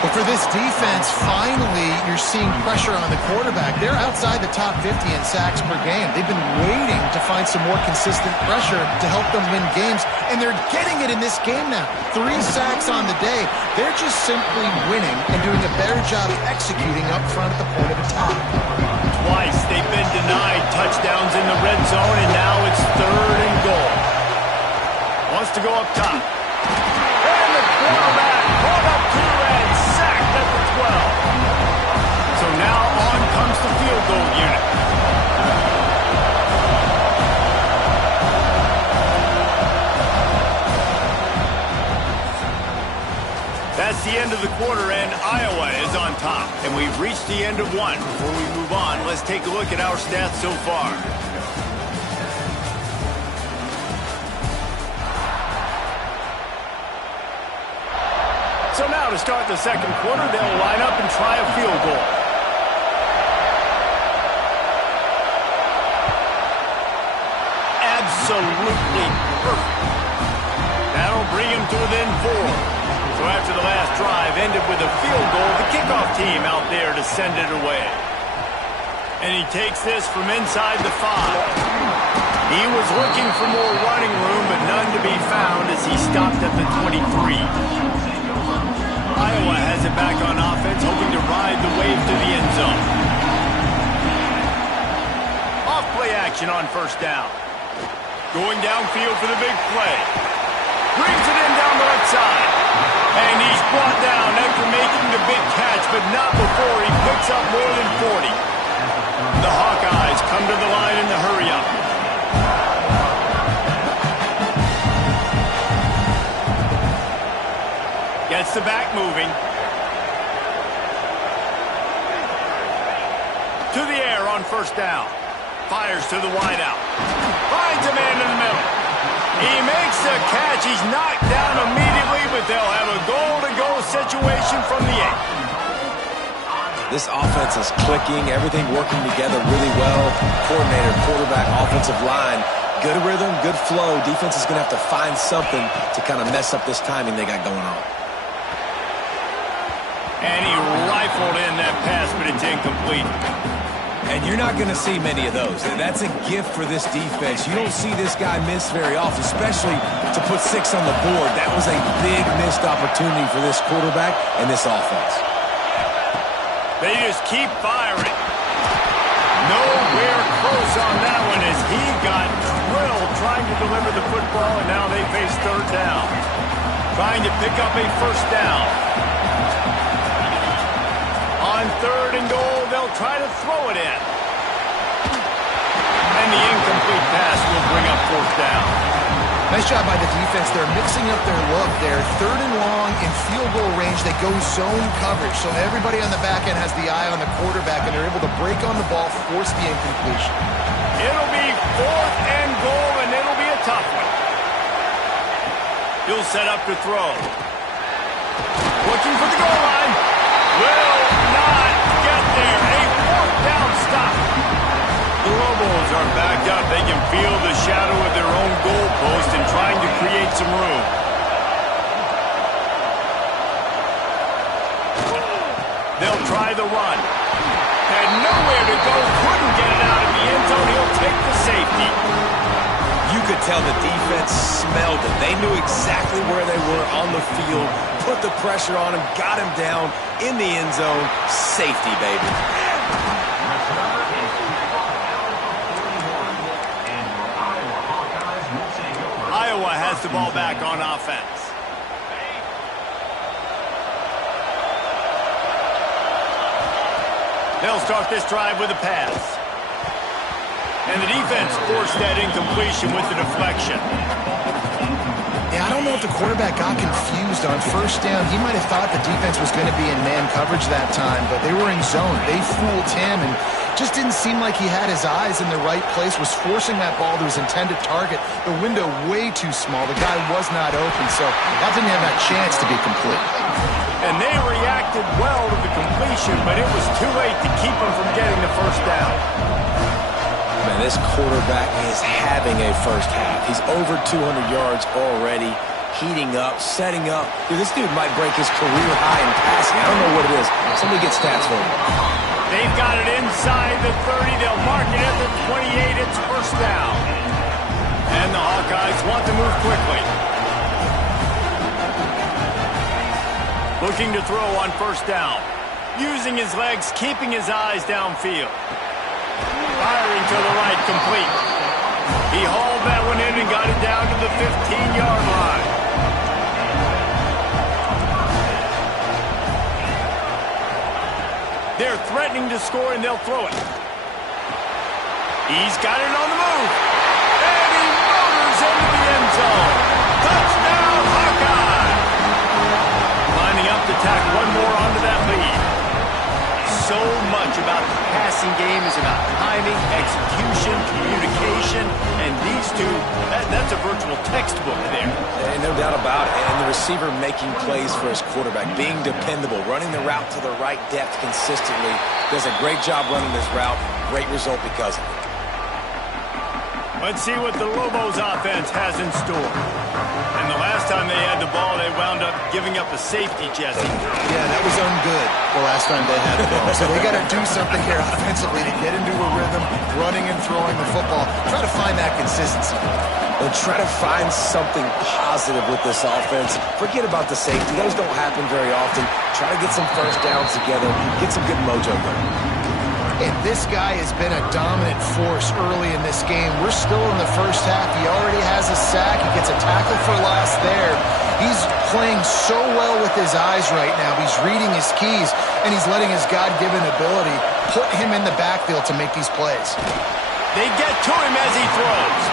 But for this defense, finally, you're seeing pressure on the quarterback. They're outside the top 50 in sacks per game. They've been waiting to find some more consistent pressure to help them win games, and they're getting it in this game now. 3 sacks on the day. They're just simply winning and doing a better job executing up front at the point of attack. Twice they've been denied touchdowns in the red zone, and now it's 3rd and goal. Wants to go up top. And the quarterback brought up 2 and sacked at the 12. So now on comes the field goal unit. That's the end of the quarter, and Iowa is on top. And we've reached the end of 1. Before we move on, let's take a look at our stats so far. So now to start the 2nd quarter, they'll line up and try a field goal. Absolutely perfect. That'll bring him to within 4. So after the last drive ended with a field goal, the kickoff team out there to send it away. And he takes this from inside the 5. He was looking for more running room, but none to be found as he stopped at the 23. Iowa has it back on offense, hoping to ride the wave to the end zone. Off play action on 1st down. Going downfield for the big play. Brings it in down the right side. And he's brought down after making the big catch, but not before he picks up more than 40. The Hawkeyes come to the line in the hurry-up. gets the back moving. To the air on first down. Fires to the wideout. Finds a man in the middle. He makes the catch. He's knocked down immediately, but they'll have a goal-to-goal situation from the 8. This offense is clicking, everything working together really well. Coordinator, quarterback, offensive line, good rhythm, good flow. Defense is going to have to find something to kind of mess up this timing they got going on. And he rifled in that pass, but it's incomplete. And you're not going to see many of those. That's a gift for this defense. You don't see this guy miss very often, especially to put 6 on the board. That was a big missed opportunity for this quarterback and this offense. They just keep firing. Nowhere close on that one as he got drilled trying to deliver the football, and now they face third down. Trying to pick up a first down. On third and goal, they'll try to throw it in. And the incomplete pass will bring up fourth down. Nice job by the defense. They're mixing up their look. They're third and long in field goal range. They go zone coverage. So everybody on the back end has the eye on the quarterback, and they're able to break on the ball, force the incompletion. It'll be fourth and goal, and it'll be a tough one. He'll set up to throw. Looking for the goal line. Will not get there. A fourth down stop. The Lobos are backed up. They can feel the shadow of their own goalpost and trying to create some room. They'll try the run. Had nowhere to go. Couldn't get it out of the end zone. He'll take the safety. You could tell the defense smelled it. They knew exactly where they were on the field, put the pressure on him, got him down in the end zone. Safety, baby. Iowa has the ball back on offense. They'll start this drive with a pass. And the defense forced that incompletion with the deflection. Yeah, I don't know if the quarterback got confused on first down. He might have thought the defense was going to be in man coverage that time, but they were in zone. They fooled him and just didn't seem like he had his eyes in the right place, was forcing that ball to his intended target. The window way too small. The guy was not open, so that didn't have that chance to be complete. And they reacted well to the completion, but it was too late to keep him from getting the first down. Man, this quarterback is having a first half. He's over 200 yards already, heating up, setting up. Dude, this dude might break his career high in passing. I don't know what it is. Somebody get stats for him. They've got it inside the 30. They'll mark it at the 28. It's first down. And the Hawkeyes want to move quickly. Looking to throw on first down. Using his legs, keeping his eyes downfield. Firing to the right, complete. He hauled that one in and got it down to the 15-yard line. They're threatening to score, and they'll throw it. He's got it on the move. And he motors into the end zone. Touchdown, Hawkeye! Lining up to tack one more onto that lead. So much about the passing game is about timing, execution, communication, and these two, that's a virtual textbook there. And no doubt about it. And the receiver making plays for his quarterback, being dependable, running the route to the right depth consistently. Does a great job running this route. Great result because of it. Let's see what the Lobos offense has in store. And the last time they had the ball, they wound up giving up a safety, Jesse. Yeah, that was ungood the last time they had the ball. So they got to do something here offensively to get into a rhythm, running and throwing the football. Try to find that consistency. And try to find something positive with this offense. Forget about the safety. Those don't happen very often. Try to get some first downs together. Get some good mojo going. And this guy has been a dominant force early in this game. We're still in the first half. He already has a sack. He gets a tackle for loss there. He's playing so well with his eyes right now. He's reading his keys, and he's letting his God-given ability put him in the backfield to make these plays. They get to him as he throws.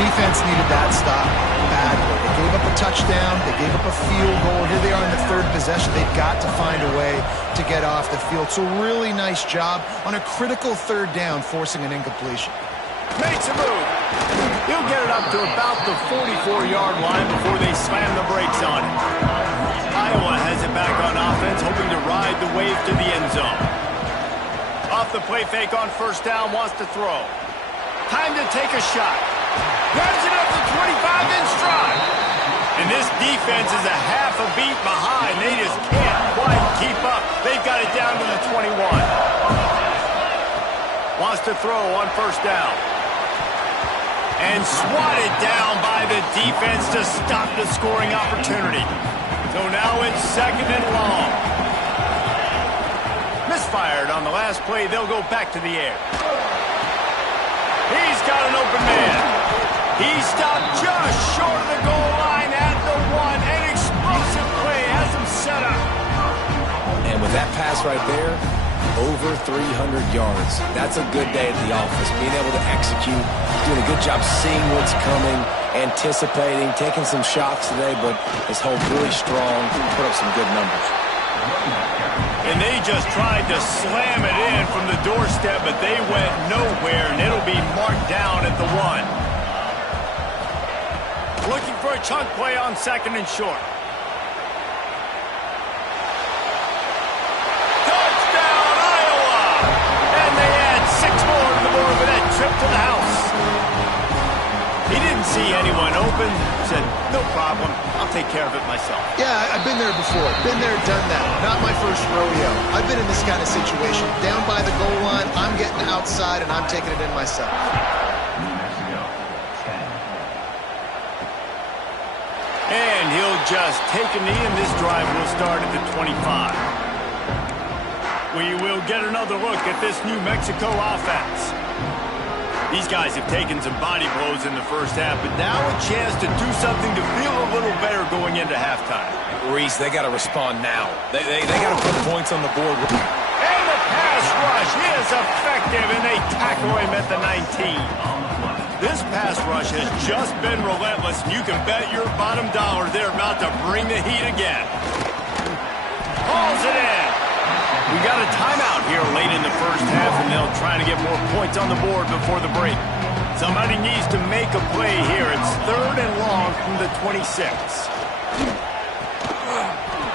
Defense needed that stop badly. They gave up a touchdown. They gave up a field goal. Here they are in the third possession. They've got to find a way to get off the field. So really nice job on a critical third down, forcing an incompletion. Makes a move. He'll get it up to about the 44-yard line before they slam the brakes on it. Iowa has it back on offense, hoping to ride the wave to the end zone. Off the play fake on first down, wants to throw. Time to take a shot. Grabs it up to 25 in stride. And this defense is a half a beat behind. They just can't quite keep up. They've got it down to the 21. Wants to throw on first down. And swatted down by the defense to stop the scoring opportunity. So now it's second and long. Misfired on the last play. They'll go back to the air. He's got an open man. He stopped just short of the goal line at the 1. An explosive play has him set up. And with that pass right there, over 300 yards. That's a good day at the office. Being able to execute, doing a good job seeing what's coming, anticipating, taking some shots today, but his hold really strong, put up some good numbers. And they just tried to slam it in from the doorstep, but they went nowhere, and it'll be marked down at the 1. Looking for a chunk play on second and short. Touchdown, Iowa! And they add 6 more to the board with that trip to the house. He didn't see anyone open, said, no problem, I'll take care of it myself. Yeah, I've been there before. Been there, done that. Not my first rodeo. I've been in this kind of situation. Down by the goal line, I'm getting outside, and I'm taking it in myself. And he'll just take a knee, and this drive will start at the 25. We will get another look at this New Mexico offense. These guys have taken some body blows in the first half, but now a chance to do something to feel a little better going into halftime. Reese, they got to respond now. They got to put points on the board. And the pass rush is effective, and they tackle him at the 19. This pass rush has just been relentless, and you can bet your bottom dollar they're about to bring the heat again. Hauls it in. We got a timeout here late in the first half, and they'll try to get more points on the board before the break. Somebody needs to make a play here. It's third and long from the 26.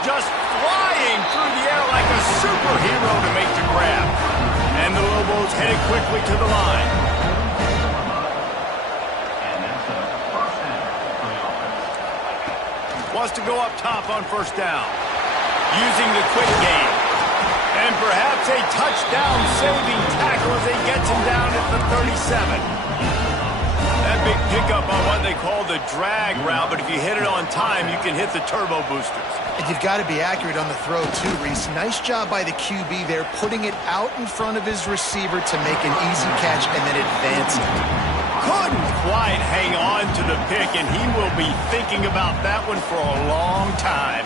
Just flying through the air like a superhero to make the grab. And the Lobos headed quickly to the line. Wants to go up top on first down. Using the quick game. And perhaps a touchdown-saving tackle as he gets him down at the 37. That big pickup on what they call the drag route, but if you hit it on time, you can hit the turbo boosters. And you've got to be accurate on the throw, too, Reese. Nice job by the QB there, putting it out in front of his receiver to make an easy catch and then advance it. Couldn't quite hang on to the pick, and he will be thinking about that one for a long time.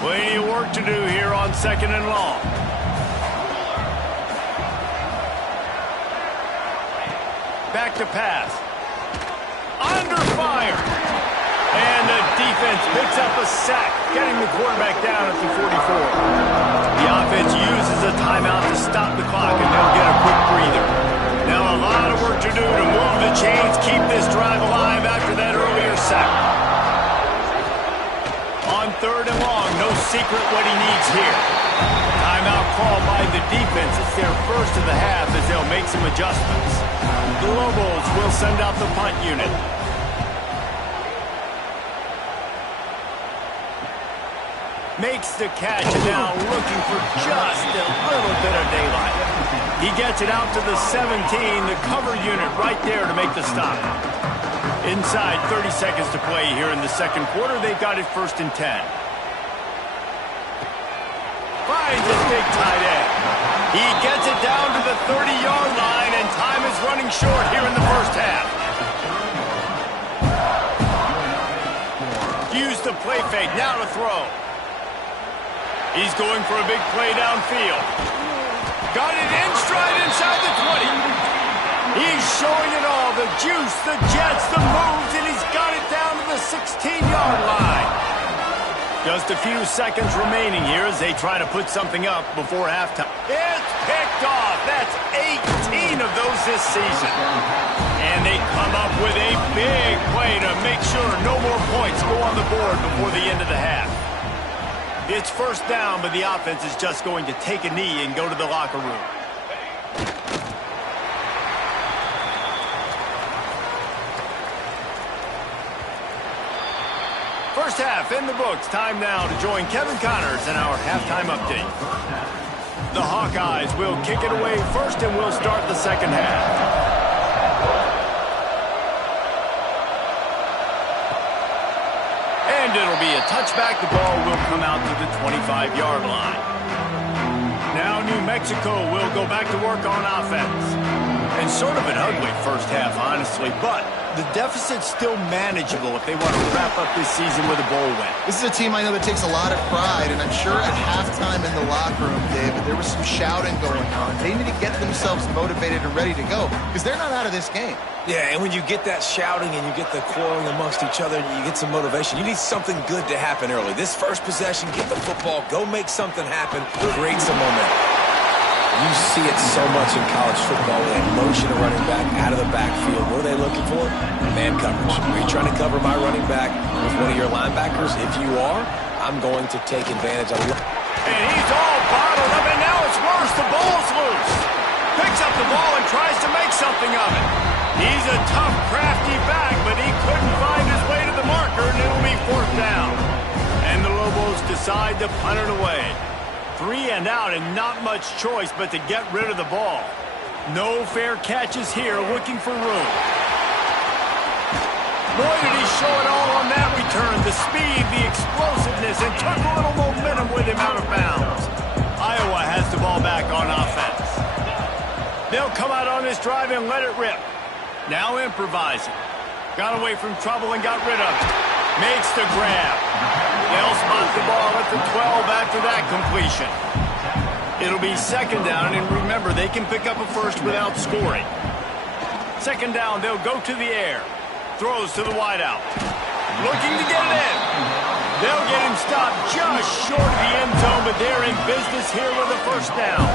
Plenty of work to do here on second and long. Back to pass. Under fire. And the defense picks up a sack, getting the quarterback down at the 44. The offense uses a timeout to stop the clock, and they'll get a quick breather. Now a lot of work to do to move the chains, keep this drive alive after that earlier sack. On third and long, no secret what he needs here. Timeout called by the defense. It's their first of the half as they'll make some adjustments. The Lobos will send out the punt unit. Makes the catch, and now looking for just a little bit of daylight. He gets it out to the 17, the cover unit right there to make the stop. Inside 30 seconds to play here in the second quarter. They've got it first and 10. Finds his big tight end. He gets it down to the 30-yard line, and time is running short here in the first half. Use the play fake, now to throw. He's going for a big play downfield. Got it in stride inside the 20. He's showing it all, the juice, the jets, the moves, and he's got it down to the 16-yard line. Just a few seconds remaining here as they try to put something up before halftime. It's picked off. That's 18 of those this season. And they come up with a big play to make sure no more points go on the board before the end of the half. It's first down, but the offense is just going to take a knee and go to the locker room. First half in the books. Time now to join Kevin Connors in our halftime update. The Hawkeyes will kick it away first, and we'll start the second half. And it'll be a touchback. The ball will come out to the 25-yard line. Now New Mexico will go back to work on offense. And sort of an ugly first half, honestly, but the deficit's still manageable if they want to wrap up this season with a bowl win. This is a team I know that takes a lot of pride, and I'm sure at halftime in the locker room, David, there was some shouting going on. They need to get themselves motivated and ready to go because they're not out of this game. Yeah, and when you get that shouting and you get the quarreling amongst each other, you get some motivation. You need something good to happen early. This first possession, get the football, go make something happen, create some momentum. You see it so much in college football. They motion a running back out of the backfield. What are they looking for? Man coverage. Are you trying to cover my running back with one of your linebackers? If you are, I'm going to take advantage of it. And he's all bottled up, and now it's worse. The ball's loose. Picks up the ball and tries to make something of it. He's a tough, crafty back, but he couldn't find his way to the marker, and it'll be fourth down. And the Lobos decide to punt it away. 3 and out, and not much choice but to get rid of the ball. No fair catches here, looking for room. Boy, did he show it all on that return. The speed, the explosiveness, and took a little momentum with him out of bounds. Iowa has the ball back on offense. They'll come out on this drive and let it rip. Now improvising. Got away from trouble and got rid of it. Makes the grab. They'll spot the ball at the 12 after that completion. It'll be second down, and remember, they can pick up a first without scoring. Second down, they'll go to the air. Throws to the wideout. Looking to get it in. They'll get him stopped just short of the end zone, but they're in business here with a first down.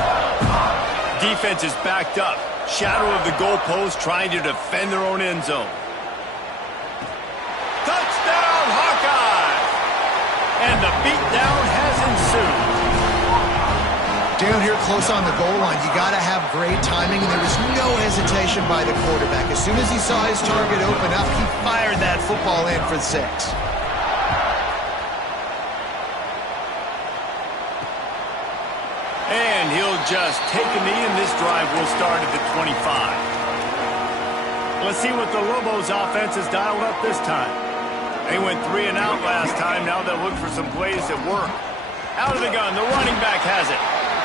Defense is backed up. Shadow of the goalpost, trying to defend their own end zone. Touchdown, Hawkeyes! And the beatdown has ensued. Down here close on the goal line, you got to have great timing, and there was no hesitation by the quarterback. As soon as he saw his target open up, he fired that football in for 6. And he'll just take a knee, and this drive will start at the 25. Let's see what the Lobos offense has dialed up this time. They went 3 and out last time. Now they'll look for some plays that work. Out of the gun, the running back has it.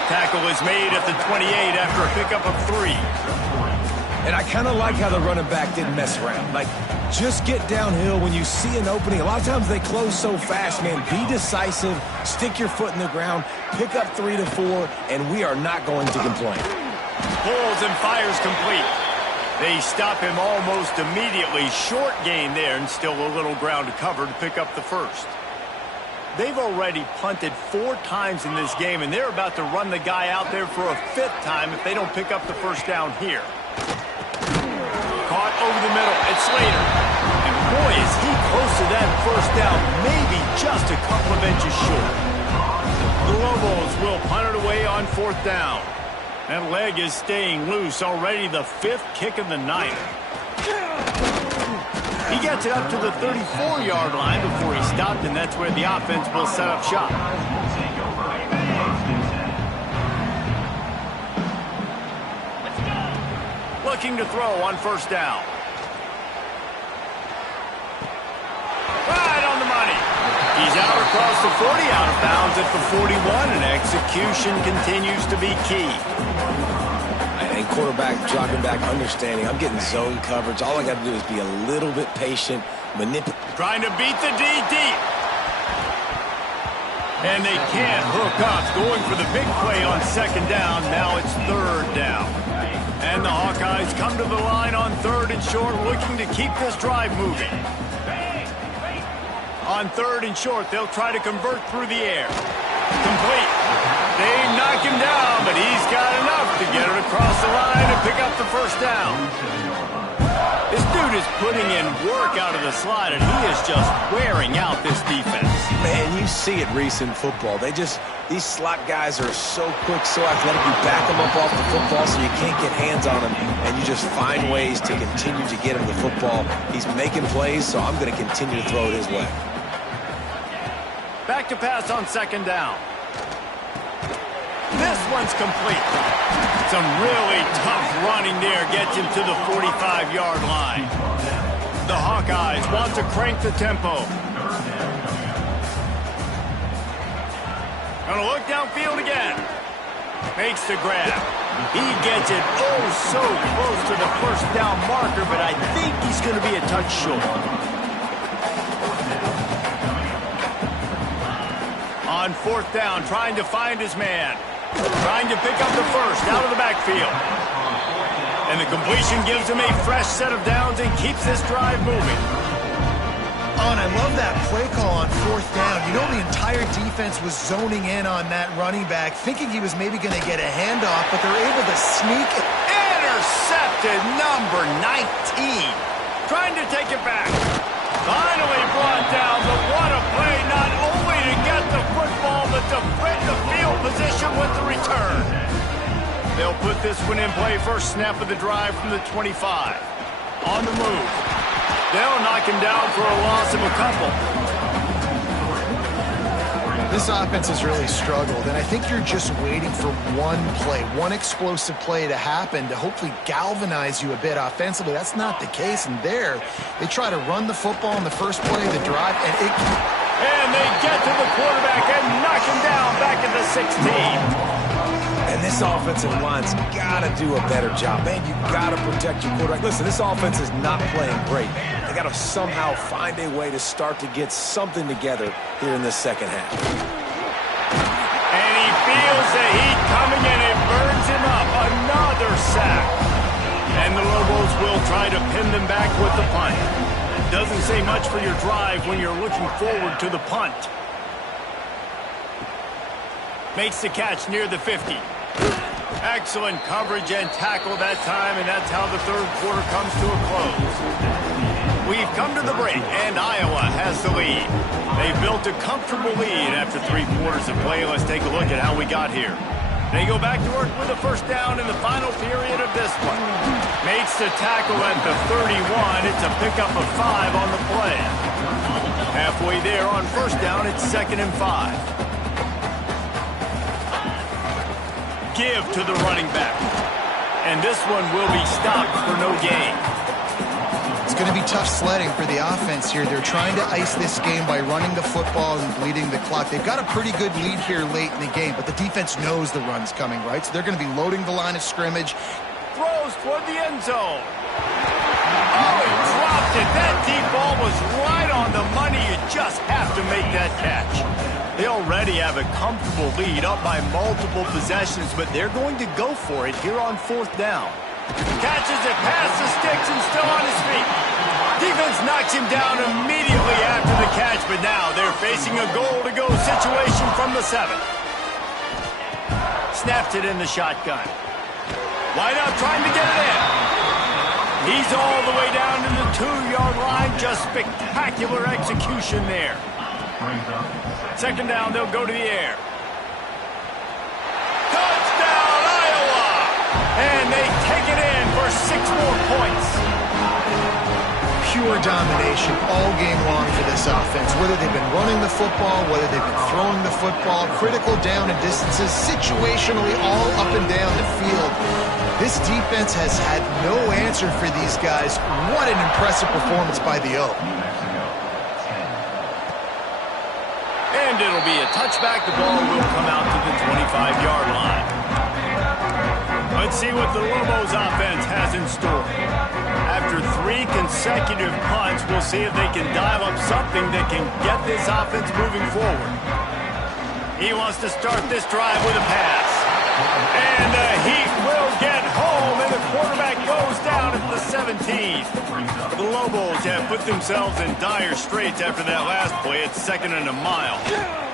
Tackle is made at the 28 after a pickup of 3. And I kind of like how the running back didn't mess around. Like, just get downhill when you see an opening. A lot of times they close so fast, man. Be decisive, stick your foot in the ground, pick up 3 to 4, and we are not going to complain. Pulls and fires complete. They stop him almost immediately. Short gain there, and still a little ground to cover to pick up the first. They've already punted 4 times in this game, and they're about to run the guy out there for a 5th time if they don't pick up the first down here. Caught over the middle. It's Slater. And boy, is he close to that first down, maybe just a couple of inches short. The Lobos will punt it away on 4th down. That leg is staying loose. Already the 5th kick of the night. He gets it up to the 34-yard line before he stopped, and that's where the offense will set up shop. Looking to throw on first down. Right on the money. He's out across the 40, out of bounds at the 41, and execution continues to be key. And quarterback dropping back, understanding. I'm getting zone coverage. All I got to do is be a little bit patient, manipulate. Trying to beat the D deep. And they can't hook up. Going for the big play on second down. Now it's 3rd down. And the Hawkeyes come to the line on 3rd and short, looking to keep this drive moving. On 3rd and short, they'll try to convert through the air. Complete. They knock him down, but he's got enough to get it across the line and pick up the first down. This dude is putting in work out of the slot, and he is just wearing out this defense. Man, you see it, Reese, in football. These slot guys are so quick, so athletic. You back them up off the football so you can't get hands on them, and you just find ways to continue to get him the football. He's making plays, so I'm going to continue to throw it his way. Back to pass on 2nd down. This one's complete. Some really tough running there gets him to the 45-yard line. The Hawkeyes want to crank the tempo. Gonna look downfield again. Makes the grab. He gets it so close to the first down marker, but I think he's gonna be a touch short. On 4th down, trying to find his man. Trying to pick up the first out of the backfield. And the completion gives him a fresh set of downs and keeps this drive moving. Oh, and I love that play call on 4th down. You know, the entire defense was zoning in on that running back, thinking he was maybe going to get a handoff, but they're able to sneak it. Intercepted, number 19. Trying to take it back. Finally brought down, but what a play, not only to get the football, but to fit the field position with the return. They'll put this one in play, first snap of the drive from the 25. On the move. They'll knock him down for a loss of a couple. This offense has really struggled, and I think you're just waiting for one play, one explosive play to happen to hopefully galvanize you a bit offensively. That's not the case, and there, they try to run the football in the first play of the drive, and they get to the quarterback and knock him down back at the 16. And this offensive line's got to do a better job. Man, you got to protect your quarterback. Listen, this offense is not playing great. They got to somehow find a way to start to get something together here in this second half. And he feels the heat coming and it burns him up. Another sack. And the Lobos will try to pin them back with the punt. Doesn't say much for your drive when you're looking forward to the punt. Makes the catch near the 50. Excellent coverage and tackle that time, and that's how the 3rd quarter comes to a close. We've come to the break, and Iowa has the lead. They built a comfortable lead after 3 quarters of play. Let's take a look at how we got here. They go back to work with a first down in the final period of this one. Makes the tackle at the 31. It's a pickup of 5 on the play. Halfway there on first down, it's 2nd and 5. Give to the running back. And this one will be stopped for no gain. It's going to be tough sledding for the offense here. They're trying to ice this game by running the football and bleeding the clock. They've got a pretty good lead here late in the game, but the defense knows the run's coming, right? So they're going to be loading the line of scrimmage. Throws toward the end zone. Oh, he dropped it. That deep ball was right on the money. You just have to make that catch. They already have a comfortable lead up by multiple possessions, but they're going to go for it here on 4th down. Catches it past the sticks and still on his feet. Defense knocks him down immediately after the catch, but now they're facing a goal-to-go situation from the 7. Snaps it in the shotgun. Wide out trying to get it in. He's all the way down to the 2-yard line. Just spectacular execution there. 2nd down, they'll go to the air. Touchdown, Iowa! And they take it in for 6 more points. Pure domination all game long for this offense. Whether they've been running the football, whether they've been throwing the football, critical down and distances, situationally all up and down the field. This defense has had no answer for these guys. What an impressive performance by the O. And it'll be a touchback. The ball will come out to the 25-yard line. Let's see what the Lobos offense has in store. After 3 consecutive punts, we'll see if they can dial up something that can get this offense moving forward. He wants to start this drive with a pass. And the Heat will get home in the quarterback goes down at the 17. The Lobos have put themselves in dire straits after that last play. It's 2nd and a mile.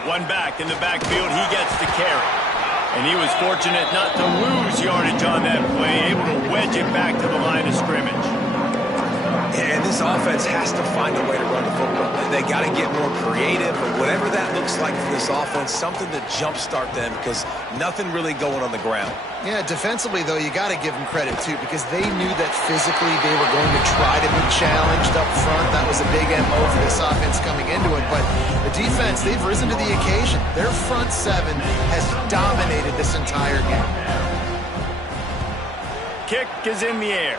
One back in the backfield, he gets the carry. And he was fortunate not to lose yardage on that play, able to wedge it back to the line of scrimmage. And this offense has to find a way to run the football. They got to get more creative, but whatever that looks like for this offense, something to jumpstart them because nothing really going on the ground. Yeah, defensively, though, you got to give them credit, too, because they knew that physically they were going to try to be challenged up front. That was a big MO for this offense coming into it. But the defense, they've risen to the occasion. Their front seven has dominated this entire game. Kick is in the air.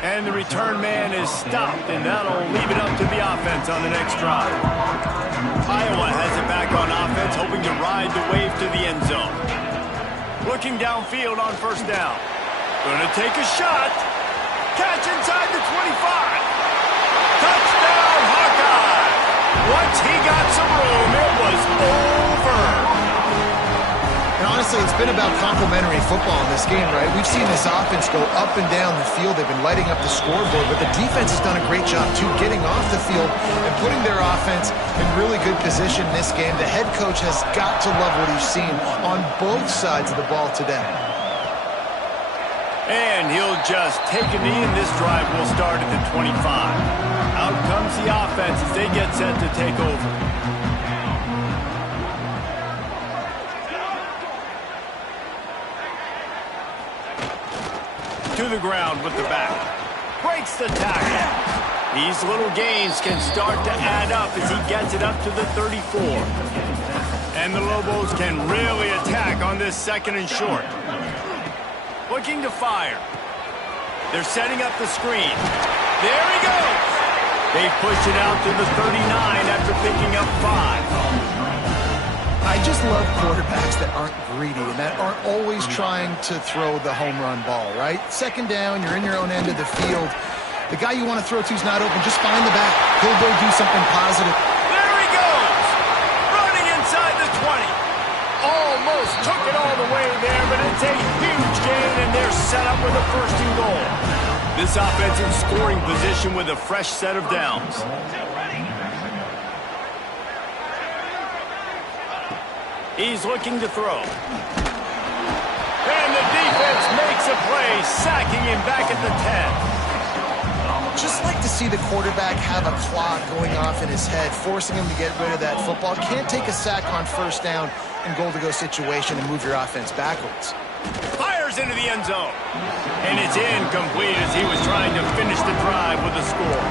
And the return man is stopped, and that'll leave it up to the offense on the next drive. Iowa has it back on offense, hoping to ride the wave to the end zone. Looking downfield on 1st down. Gonna take a shot. Catch inside the 25. Touchdown, Hawkeye! Once he got some room, it was over. And honestly, it's been about complementary football in this game, right? We've seen this offense go up and down the field. They've been lighting up the scoreboard, but the defense has done a great job, too, getting off the field and putting their offense in really good position in this game. The head coach has got to love what he's seen on both sides of the ball today. And he'll just take a knee, and this drive will start at the 25. Out comes the offense as they get set to take over. To the ground with the back. Breaks the tackle. These little gains can start to add up as he gets it up to the 34. And the Lobos can really attack on this 2nd and short. Looking to fire. They're setting up the screen. There he goes. They push it out to the 39 after picking up 5. I just love quarterbacks that aren't greedy and that aren't always trying to throw the home run ball, right? 2nd down, you're in your own end of the field. The guy you want to throw to is not open. Just find the back. He'll go do something positive. There he goes! Running inside the 20. Almost took it all the way there, but it's a huge gain, and they're set up with a 1st and goal. This offense in scoring position with a fresh set of downs. He's looking to throw. And the defense makes a play, sacking him back at the 10. Just like to see the quarterback have a clock going off in his head, forcing him to get rid of that football. Can't take a sack on 1st down and goal-to-go situation and move your offense backwards. Fires into the end zone. And it's incomplete as he was trying to finish the drive with a score.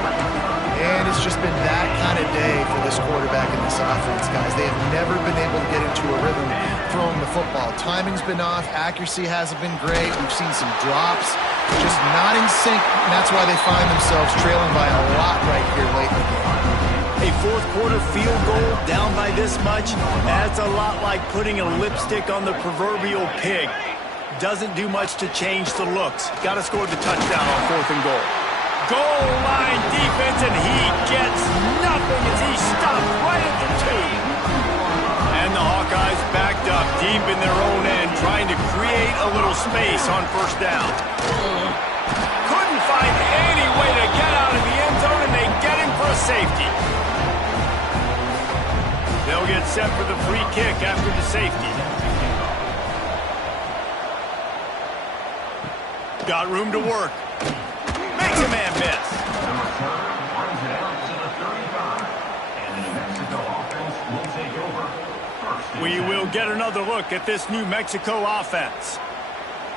And it's just been that kind of day for this quarterback and this offense, guys. They have never been able to get into a rhythm throwing the football. Timing's been off. Accuracy hasn't been great. We've seen some drops. Just not in sync, and that's why they find themselves trailing by a lot right here late in the game. A 4th quarter field goal down by this much, that's a lot like putting a lipstick on the proverbial pig. Doesn't do much to change the looks. Got to score the touchdown on 4th and goal. Goal line defense, and he gets nothing as he stopped right at the 2. And the Hawkeyes backed up deep in their own end, trying to create a little space on 1st down. Couldn't find any way to get out of the end zone, and they get him for a safety. They'll get set for the free kick after the safety. Got room to work. Makes a man miss. We will get another look at this New Mexico offense.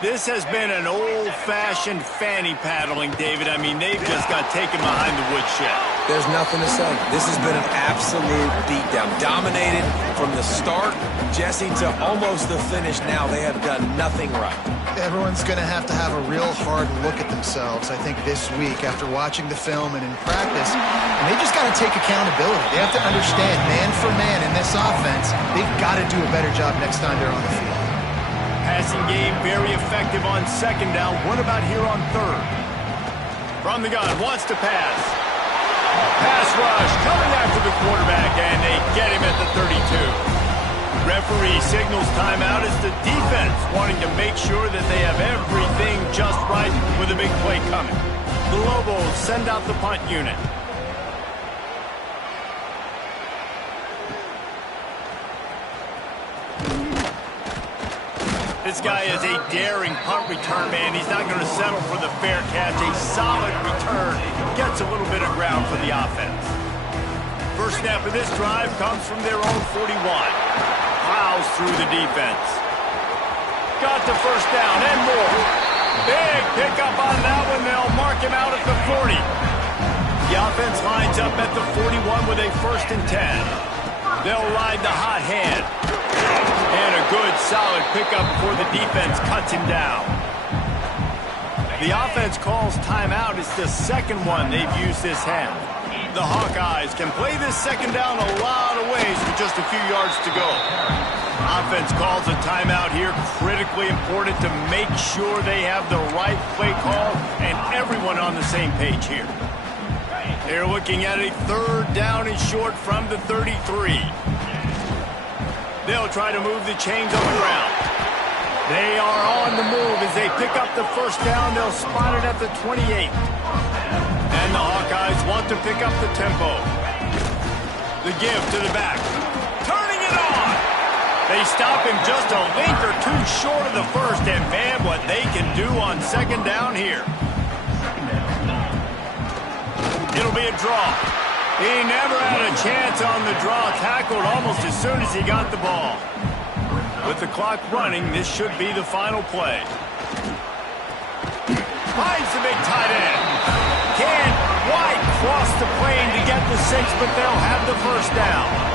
This has been an old-fashioned fanny paddling, David. I mean, they've just got taken behind the woodshed. There's nothing to say. This has been an absolute beatdown. Dominated from the start, Jesse, to almost the finish now. They have done nothing right. Everyone's going to have a real hard look at themselves, I think, this week after watching the film and in practice. And they just got to take accountability. They have to understand, man for man in this offense, they've got to do a better job next time they're on the field. Passing game very effective on 2nd down. What about here on 3rd? From the gun, wants to pass. Pass rush coming after the quarterback, and they get him at the 32. Referee signals timeout as the defense wanting to make sure that they have everything just right with a big play coming. The Lobos send out the punt unit. This guy is a daring punt return man. He's not going to settle for the fair catch. A solid return gets a little bit of ground for the offense. First snap of this drive comes from their own 41. Plows through the defense. Got the first down and more. Big pickup on that one. They'll mark him out at the 40. The offense lines up at the 41 with a 1st and 10. They'll ride the hot hand. And a good, solid pickup before the defense cuts him down. The offense calls timeout. It's the second one they've used this half. The Hawkeyes can play this second down a lot of ways with just a few yards to go. Offense calls a timeout here. Critically important to make sure they have the right play call and everyone on the same page here. They're looking at a 3rd down and short from the 33. They'll try to move the chains on the ground. They are on the move as they pick up the first down. They'll spot it at the 28. And the Hawkeyes want to pick up the tempo. The give to the back. Turning it on. They stop him just a link or two short of the first. And man, what they can do on second down here. It'll be a draw. He never had a chance on the draw. Tackled almost as soon as he got the ball. With the clock running, this should be the final play. Finds the big tight end. Can White cross the plane to get the 6, but they'll have the first down.